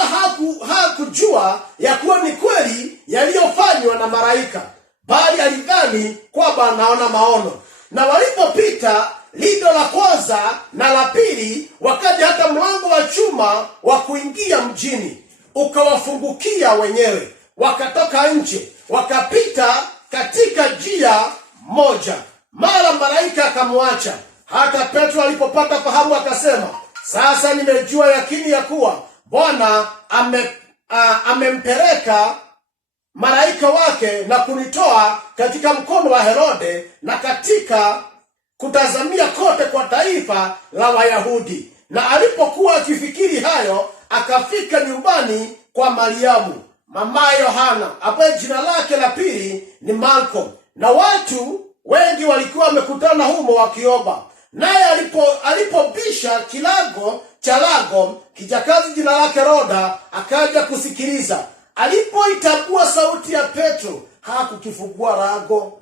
hakujua ya kuwa ni kweli yaliyofanywa na malaika, bali alidhani kwamba anaona maono. Na walipopita lindo la kwanza na la pili, wakaja hata mlango wa chuma wa kuingia mjini, ukawafungukia wenyewe. Wakatoka nje, wakapita katika njia moja. Mara malaika akamwacha. Hata Petro alipopata fahamu akasema, sasa nimejua yakini ya kuwa Bwana amempeleka malaika wake na kunitoa katika mkono wa Herode na katika kutazamia kote kwa taifa la Wayahudi. Na alipokuwa akifikiri hayo, akafika nyumbani kwa Mariamu mama Yohana, ambaye jina lake la pili ni Marko, na watu wengi walikuwa wamekutana humo wakiomba. Naye alipobisha kilango cha lango, kijakazi jina lake Roda akaja kusikiliza. Alipoitambua sauti ya Petro, hakukifungua lango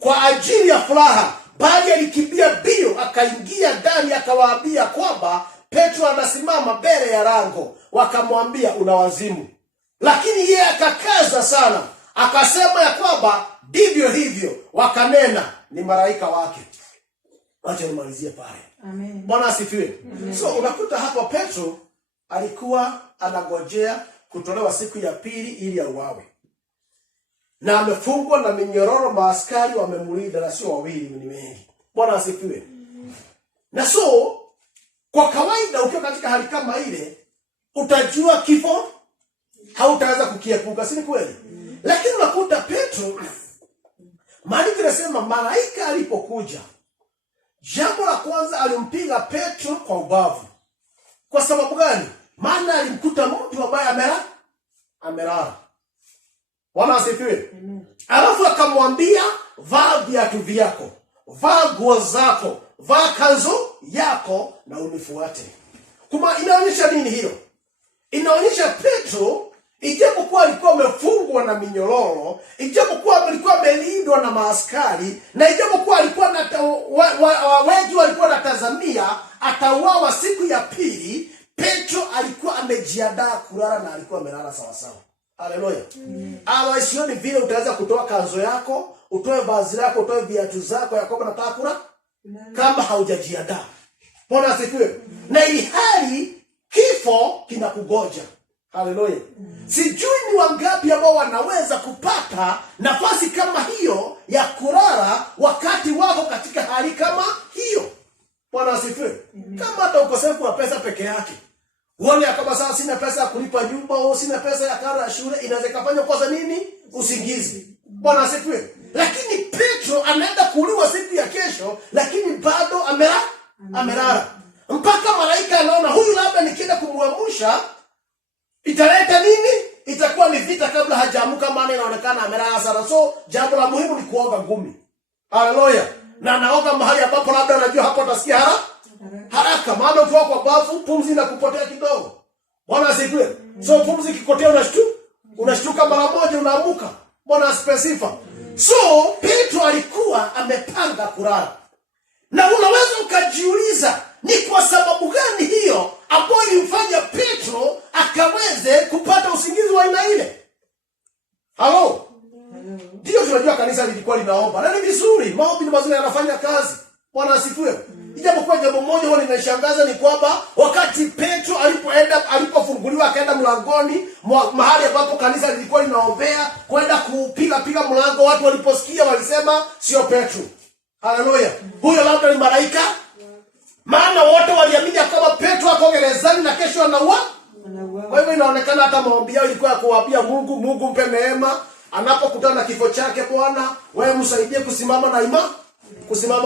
kwa ajili ya furaha, bali alikimbia mbio akaingia ndani, akawaambia kwamba Petro anasimama mbele ya lango. Wakamwambia, una wazimu. Lakini yeye akakaza sana, akasema ya kwamba ndivyo hivyo. Wakanena, ni malaika wake. Wacha nimalizie pale. Amen. Bwana asifiwe. So unakuta hapa Petro alikuwa anagojea kutolewa siku ya pili ili auawe, na amefungwa na minyororo, maaskari wamemlinda, na sio wawili, ni wengi. Bwana asifiwe. Na so kwa kawaida ukiwa katika hali kama ile, utajua kifo hautaweza kukiepuka, si kweli? Lakini unakuta Petro, maandiko yanasema malaika alipokuja, jambo la kwanza alimpiga Petro kwa ubavu. Kwa sababu gani? maana alimkuta mtu ambaye amelala. Bwana asifiwe. Alafu akamwambia, vaa viatu vyako, vaa nguo zako, vaa kanzu yako na unifuate. Inaonyesha nini hiyo? Inaonyesha Petro, ijapokuwa alikuwa amefungwa na minyororo, ijapokuwa alikuwa amelindwa na maaskari, na ijapokuwa alikuwa wengi walikuwa wanatazamia atauawa siku ya pili, Petro alikuwa amejiandaa kulala na alikuwa amelala sawa sawa. Haleluya. Sioni vile utaweza kutoa kanzo yako, utoe vazi lako, utoe viatu zako Yakobo nataka kula kama haujajiandaa. Bwana asifiwe. Na ili hali kifo kinakugoja. Haleluya. Sijui ni wangapi ambao wanaweza kupata nafasi kama hiyo ya kulala wakati wako katika hali kama hiyo. Bwana asifiwe. Kama hata ukosefu wa pesa peke yake. Uone kama sasa sina pesa ya kulipa nyumba au sina pesa ya karo ya shule, inaweza kufanya kosa nini? Usingizi. Bwana asifiwe. Lakini Petro anaenda kuuliwa siku ya kesho, lakini bado amelala. Mpaka malaika anaona huyu labda nikienda kumwamsha italeta nini? Itakuwa ni vita kabla hajaamka, maana inaonekana amelala sana. So jambo la muhimu ni kuoga ngumi. Haleluya. Na naoga mahali ambapo labda anajua hapo atasikia haraka, maana ukiwa kwa bafu pumzi inakupotea kidogo. Bwana asifiwe. So pumzi ikikotea unashtuka mara moja unaamuka. Bwana asifiwe. So Petro alikuwa amepanga kulala. Na unaweza ukajiuliza ni kwa sababu gani hiyo ambayo ilimfanya Petro akaweze kupata usingizi wa aina ile. Halo? Ndio tunajua kanisa lilikuwa linaomba. Na ni vizuri, maombi ni mazuri, yanafanya kazi. Bwana asifiwe. Ijapokuwa jambo moja huwa linashangaza ni kwamba wakati Petro alipofunguliwa akaenda mlangoni mahali ambapo kanisa lilikuwa linaombea kwenda kupiga mlango, watu waliposikia walisema sio Petro. Haleluya. Huyo labda ni malaika. Maana wote waliamini kama Petro ako gerezani na kesho anaua. Kwa hivyo inaonekana hata maombi yao ilikuwa kuwaambia Mungu mpe neema anapokutana na kifo chake, Bwana wewe msaidie kusimama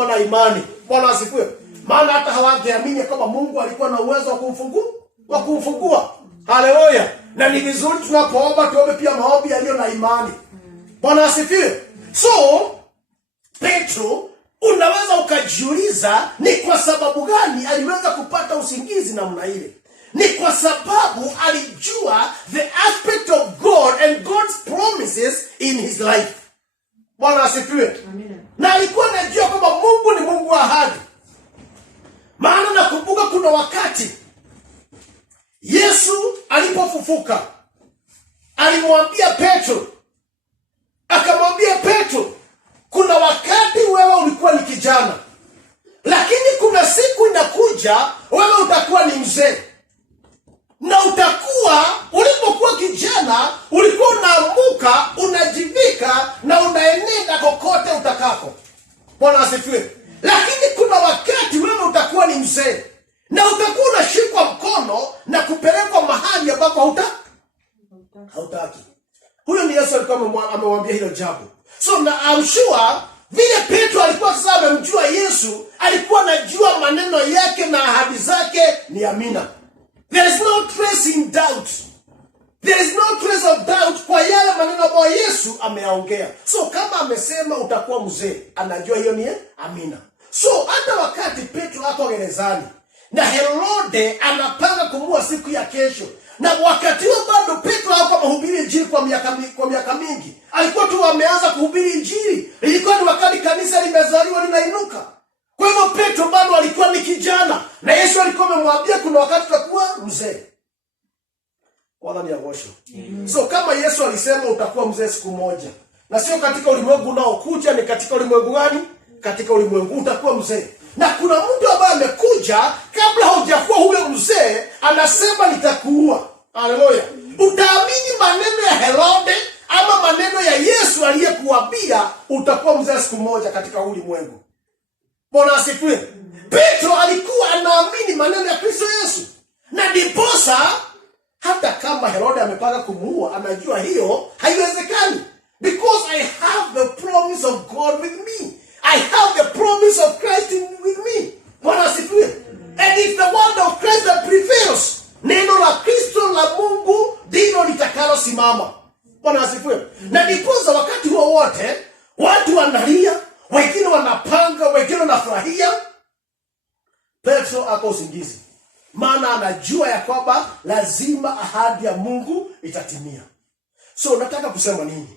na imani. Bwana asifiwe. Maana hata hawangeamini kama Mungu alikuwa na uwezo wa kumfungua. Haleluya. Na ni vizuri tunapoomba tuombe pia maombi yaliyo na imani. Bwana asifiwe. So Petro, unaweza ukajiuliza ni kwa sababu gani aliweza kupata usingizi namna ile. Ni kwa sababu alijua the aspect of God and God's promises in his life. Bwana asifiwe. Na alikuwa anajua kwamba Mungu ni Mungu wa ahadi. Maana nakumbuka kuna wakati Yesu alipofufuka alimwambia Petro, akamwambia Petro, kuna wakati wewe ulikuwa ni kijana, lakini kuna siku inakuja wewe utakuwa ni mzee. Na utakuwa, ulipokuwa kijana ulikuwa unaamuka, unajivika na unaenenda kokote utakako. Bwana asifiwe. Lakini kuna wakati wewe utakuwa ni mzee na utakuwa unashikwa mkono na kupelekwa mahali ambapo hautaki. Huyo ni Yesu alikuwa amemwambia hilo jambo. So na I'm sure vile Petro alikuwa sasa amemjua Yesu, alikuwa anajua maneno yake na ahadi zake ni amina. There is no trace in doubt. There is no trace of doubt kwa yale maneno ambayo Yesu ameyaongea. So kama amesema utakuwa mzee, anajua hiyo ni amina. So hata wakati Petro ako gerezani na Herode anapanga kumuua siku ya kesho, na wakati huo bado Petro hakuwa mahubiri injili kwa miaka mingi. Alikuwa tu ameanza kuhubiri injili. Ilikuwa ni wakati kanisa limezaliwa linainuka. Kwa hivyo Petro bado alikuwa ni kijana, na Yesu alikuwa amemwambia kuna wakati utakuwa mzee. Bwana ni agosho. So kama Yesu alisema utakuwa mzee siku moja, na sio katika ulimwengu unaokuja, ni katika ulimwengu gani? Katika ulimwengu utakuwa mzee. Na kuna mtu ambaye amekuja kabla hujakuwa huyo mzee, anasema nitakuua. Haleluya. Utaamini maneno ya Herode ama maneno ya Yesu aliyekuambia utakuwa mzee siku moja katika ulimwengu? Bwana asifiwe. Petro alikuwa anaamini maneno ya Kristo Yesu. Na ndiposa hata kama Herode amepanga kumuua, anajua hiyo haiwezekani. Because I have the promise of God with me. I have the promise of Christ with me. Bwana asifiwe. And it's the word of Christ that prevails. Neno la Kristo simama. Bwana asifiwe. Na ndiposa wakati huo wote watu wanalia, wengine wanapanga, wengine wanafurahia. Petro ako usingizi, maana anajua ya kwamba lazima ahadi ya Mungu itatimia. So nataka kusema nini?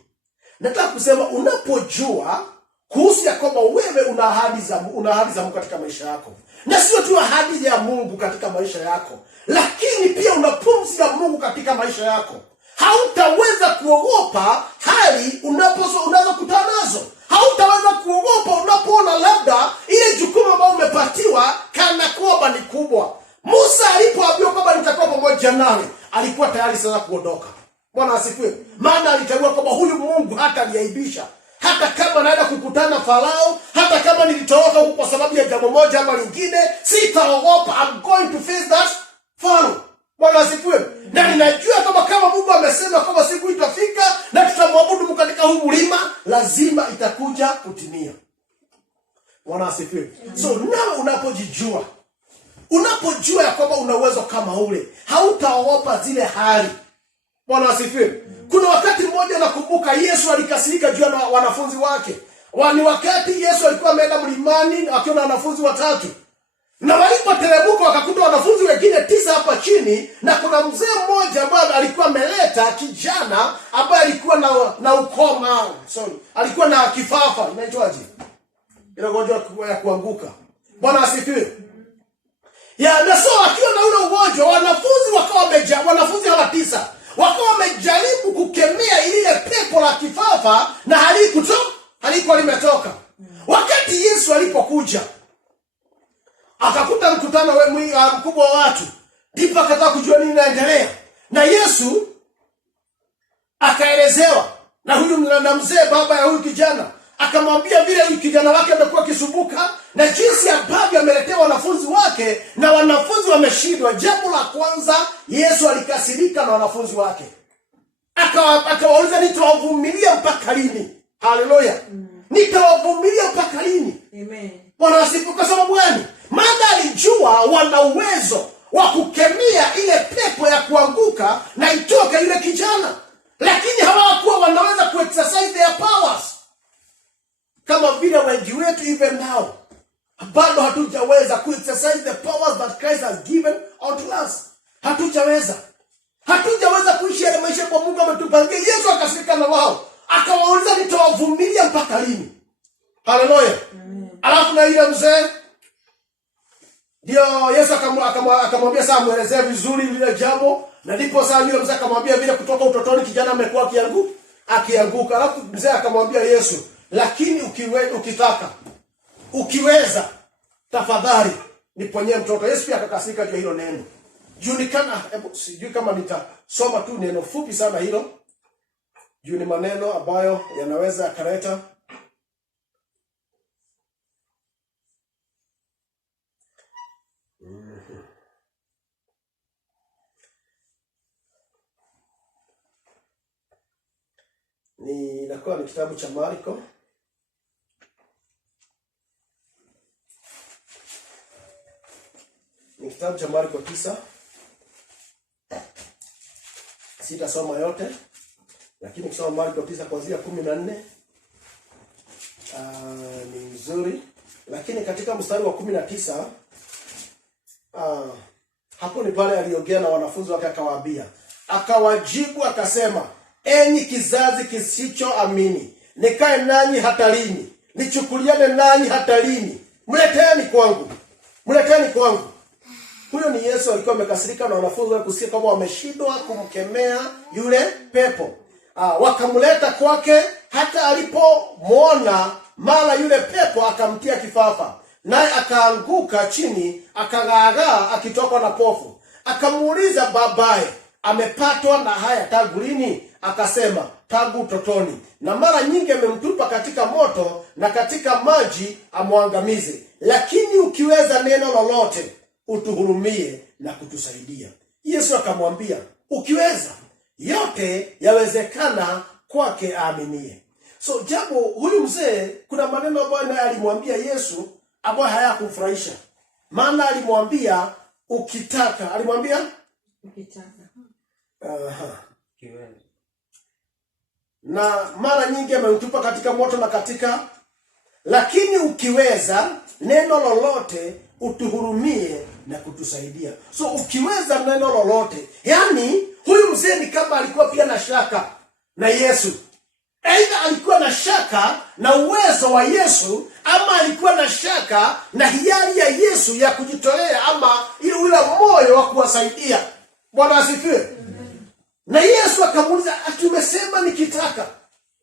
Nataka kusema unapojua kuhusu ya kwamba wewe una ahadi za Mungu katika maisha yako, na sio tu ahadi ya Mungu katika maisha yako, lakini pia una pumzi ya Mungu katika maisha yako, hautaweza kuogopa hali unazokutana nazo. Hautaweza kuogopa unapoona labda ile jukumu ambayo umepatiwa kana kwamba ni kubwa. Musa alipoambiwa kwamba nitakuwa pamoja nawe, alikuwa tayari sasa kuondoka. Bwana asifiwe. Maana alitambua kwamba huyu Mungu hata niaibisha. Hata kama naenda kukutana Farao, hata kama nilitoroka huko kwa sababu ya jambo moja ama lingine, sitaogopa. I'm going to face that Farao. Bwana asifiwe. Na ninajua kama Mungu amesema kwamba siku itafika na tutamwabudu Mungu katika huu mlima, lazima itakuja kutimia. Bwana asifiwe. So nao unapojua ya kwamba una uwezo kama ule, hautaogopa zile hali. Bwana asifiwe. Kuna wakati mmoja nakumbuka Yesu alikasirika juu ya wanafunzi wake. Ni wakati Yesu alikuwa ameenda mlimani akiwa na wanafunzi watatu. Na walipoteremka wakakuta wanafunzi wengine 9 hapa chini, na kuna mzee mmoja ambaye alikuwa ameleta kijana ambaye alikuwa na ukoma. Alikuwa na kifafa, inaitwaje? Ile ugonjwa ya kuanguka. Bwana asifiwe. Na so akiwa na ule ugonjwa, wanafunzi hawa 9 wakawa wamejaribu kukemea ile pepo la kifafa na halikuwa limetoka. Wakati Yesu alipokuja akakuta mkutano mkubwa wa watu, ndipo akataka kujua nini inaendelea. Na Yesu akaelezewa na huyu mzee baba ya huyu kijana, akamwambia vile huyu kijana wake amekuwa kisumbuka na jinsi ambavyo ameletea wanafunzi wake na wanafunzi wameshindwa. Jambo la kwanza, Yesu alikasirika na wanafunzi wake. Akawauliza, nitawavumilia mpaka lini? Haleluya. Nitawavumilia mpaka lini? Amen. Bwana asifiwe. Kwa sababu gani? Maana alijua wana uwezo wa kukemea ile pepo ya kuanguka na itoke yule kijana, lakini hawakuwa wanaweza kuexercise their powers. Kama vile wengi wetu even now bado hatujaweza kuexercise the powers that Christ has given unto us. Hatujaweza kuishi ile maisha kwa Mungu ametupangia. Yesu akasirika na wao, akawauliza, nitawavumilia mpaka lini? Haleluya. Alafu na ile mzee ndio Yesu akamwambia sasa muelezee vizuri lile jambo, na ndipo sasa yule mzee akamwambia vile kutoka utotoni kijana amekuwa akianguka. Alafu mzee akamwambia Yesu, lakini ukiweza tafadhali niponyee mtoto. Yesu pia akakasirika juu hilo neno. Sijui kama nitasoma tu neno fupi sana hilo, juu ni maneno ambayo yanaweza yakaleta inakuwa ni kitabu cha Marko. Ni kitabu cha Marko 9. Sitasoma yote, lakini kusoma Marko 9 kuanzia 14 ni nzuri. Lakini katika mstari wa 19 hapo ni pale aliongea na wanafunzi wake, akawaambia, akawajibu akasema, enyi kizazi kisichoamini, nikae nanyi hata lini? Nichukuliane nanyi hata lini? Mleteni kwangu. Huyo ni Yesu alikuwa amekasirika na wanafunzi wake kusikia kama wameshindwa kumkemea yule pepo. Wakamleta kwake, hata alipomwona mara yule pepo akamtia kifafa, naye akaanguka chini akagaagaa akitokwa na pofu. Akamuuliza babaye, amepatwa na haya tangu lini? Akasema, tangu utotoni, na mara nyingi amemtupa katika moto na katika maji amwangamize. Lakini ukiweza neno lolote, utuhurumie na kutusaidia. Yesu akamwambia, ukiweza, yote yawezekana kwake aaminie. So jambo, huyu mzee kuna maneno ambayo naye alimwambia Yesu ambayo hayakumfurahisha. Maana alimwambia ukitaka, alimwambia ukitaka. na mara nyingi ameutupa katika moto na katika, lakini ukiweza neno lolote utuhurumie na kutusaidia. So ukiweza neno lolote, yani huyu mzee ni kama alikuwa pia na shaka na Yesu. Aidha alikuwa na shaka na uwezo wa Yesu, ama alikuwa na shaka na hiari ya Yesu ya kujitolea, ama ile moyo wa kuwasaidia. Bwana asifiwe. Na Yesu akamuuliza, tumesema nikitaka.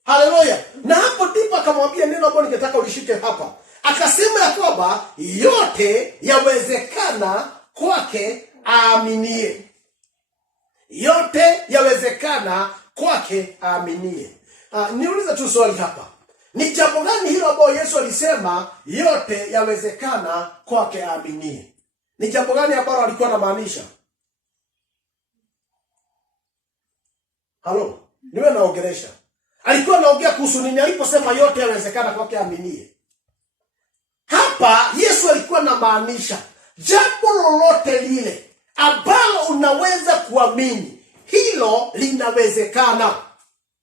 Haleluya. Na hapo ndipo akamwambia neno ambalo ningetaka ulishike hapa. Akasema ya kwamba yote yawezekana kwake aaminie. Yote yawezekana kwake aaminie. Niulize tu swali hapa. Ni jambo gani hilo ambalo Yesu alisema yote yawezekana kwake aaminie? Ni jambo gani ambalo alikuwa anamaanisha? Halo, niwe naongelesha. Alikuwa anaongea kuhusu nini aliposema yote yawezekana kwake aaminie? Hapa Yesu alikuwa anamaanisha jambo lolote lile ambalo unaweza kuamini, hilo linawezekana.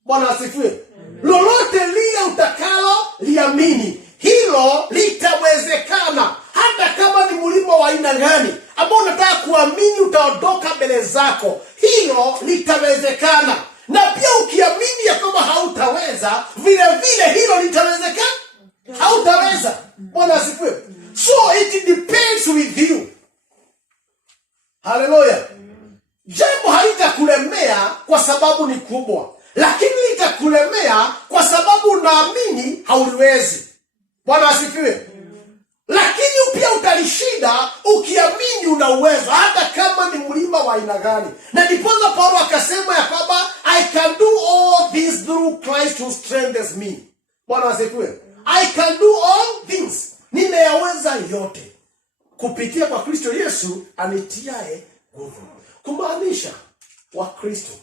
Bwana asifiwe. Lolote lile utakalo liamini, hilo litawezekana. Hata kama ni mlima wa aina gani ambao unataka kuamini utaondoka mbele zako, hilo litawezekana. Na pia ukiamini ya kama hautaweza, vile vile hilo litawezekana. Hautaweza. Bwana asifiwe. So it depends with you. Hallelujah. Jambo halitakulemea kwa sababu ni kubwa, lakini litakulemea kwa sababu unaamini hauliwezi. Bwana asifiwe. Lakini pia utalishinda ukiamini una uwezo, hata kama ni mlima wa aina gani. Na ndipo Paulo akasema ya kwamba I can do all this through Christ who strengthens me. Bwana asifiwe. I can do all things. Ninayaweza yote kupitia kwa Kristo Yesu anitiaye nguvu. Kumaanisha wa Kristo,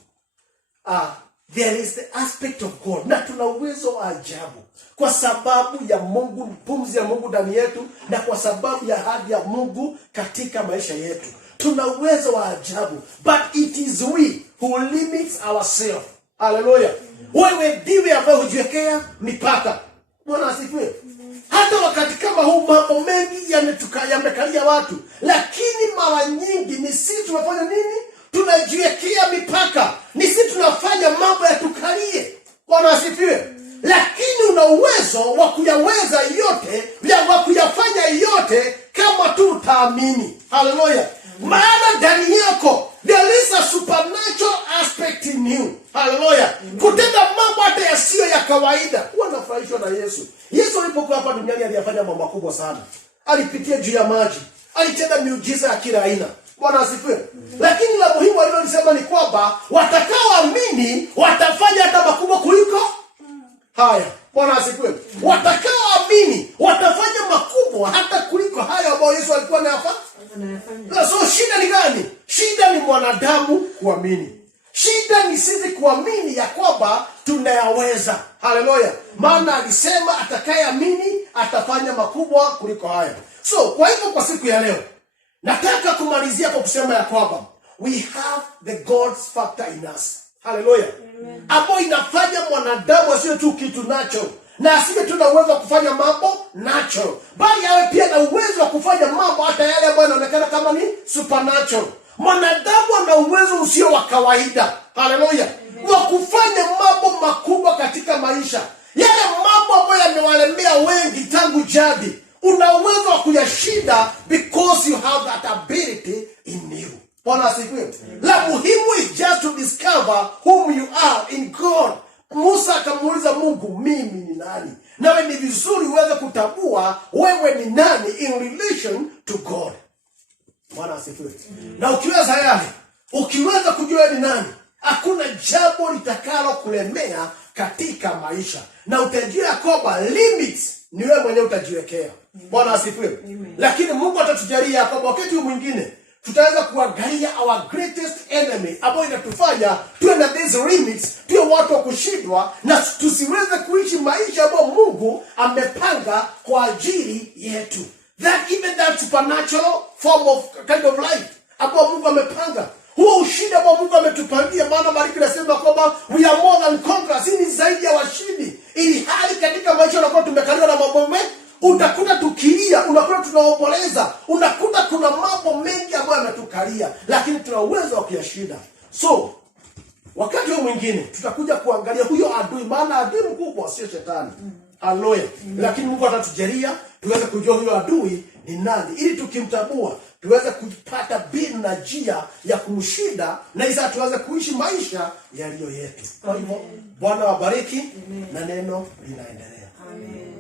there is the aspect of God, na tuna uwezo wa ajabu kwa sababu ya Mungu, pumzi ya Mungu ndani yetu, na kwa sababu ya ahadi ya Mungu katika maisha yetu. Tuna uwezo wa ajabu, but it is we who limits ourselves. Hallelujah. Wewe ndiwe ambaye hujiwekea mipaka. Bwana asifiwe. Hata wakati kama huu mambo mengi yamekalia watu, lakini mara nyingi ni sisi tunafanya nini? Tunajiwekea mipaka. Ni sisi tunafanya mambo yatukalie. Bwana asifiwe. Lakini una uwezo wa kuyaweza yote, wa kuyafanya yote kama tu utaamini. Hallelujah. Maana ndani yako there is a supernatural aspect in you. Hallelujah. Kutenda mambo hata yasiyo ya kawaida. Wanafurahishwa na Yesu. Yesu alipokuwa hapa duniani aliyafanya mambo makubwa sana. Alipitia juu ya maji. Alitenda miujiza ya kila aina. Bwana asifiwe. Lakini la muhimu alilolisema ni kwamba watakaoamini watafanya hata makubwa kuliko haya. Bwana asifiwe. Watakaoamini watafanya makubwa hata kuliko haya ambayo Yesu alikuwa anayafanya. So shida ni gani? Shida ni mwanadamu kuamini. Shida ni sisi kuamini ya kwamba tunayaweza. Haleluya. Maana alisema atakayeamini atafanya makubwa kuliko haya. So kwa hivyo kwa siku ya leo nataka kumalizia kwa kusema ya kwamba we have the God's factor in us. Hallelujah. Hapo inafanya mwanadamu asiwe tu kitu nacho, na asiwe tu na uwezo wa kufanya mambo nacho, bali awe pia na uwezo wa kufanya mambo hata yale ambayo yanaonekana kama ni supernatural. Mwanadamu ana uwezo usio wa kawaida. Hallelujah. Wa kufanya mambo makubwa katika maisha. Yale mambo ambayo yamewalemea wengi tangu jadi, una uwezo wa kuyashinda because you have that ability in you. Bwana asifiwe. La muhimu is just to discover whom you are in God. Musa akamuuliza Mungu, mimi ni nani? Nawe ni vizuri uweze kutambua wewe ni nani in relation to God. Bwana asifiwe. Na ukiweza yale, ukiweza kujua ni nani, hakuna jambo litakalo kulemea katika maisha. Na utajua kwamba limits ni wewe mwenyewe utajiwekea. Bwana asifiwe. Lakini Mungu atatujalia kwamba wakati mwingine tutaweza kuangalia our greatest enemy ambayo inatufanya tuwe na these limits, tuwe watu wa kushindwa na tusiweze kuishi maisha ambayo Mungu amepanga kwa ajili yetu. That even that supernatural form of kind of life ambayo Mungu amepanga. Huo ushindi ambao Mungu ametupangia, maana Mariko inasema kwamba we are more than conquerors, ni zaidi ya washindi. Ili hali katika maisha unakuwa tumekaliwa na mambo mengi, utakuta tukilia, unakuta tunaomboleza, unakuta kuna mambo mengi ambayo yametukalia, lakini tuna uwezo wa kuyashinda. So wakati huo mwingine tutakuja kuangalia huyo adui, maana adui mkubwa sio shetani. Haleluya. Lakini Mungu atatujalia tuweze kujua huyo adui ni nani, ili tukimtambua tuweze kupata mbinu na njia ya kumshinda, na isa tuweze kuishi maisha yaliyo yetu. Kwa hivyo Bwana wabariki na neno linaendelea. Amen.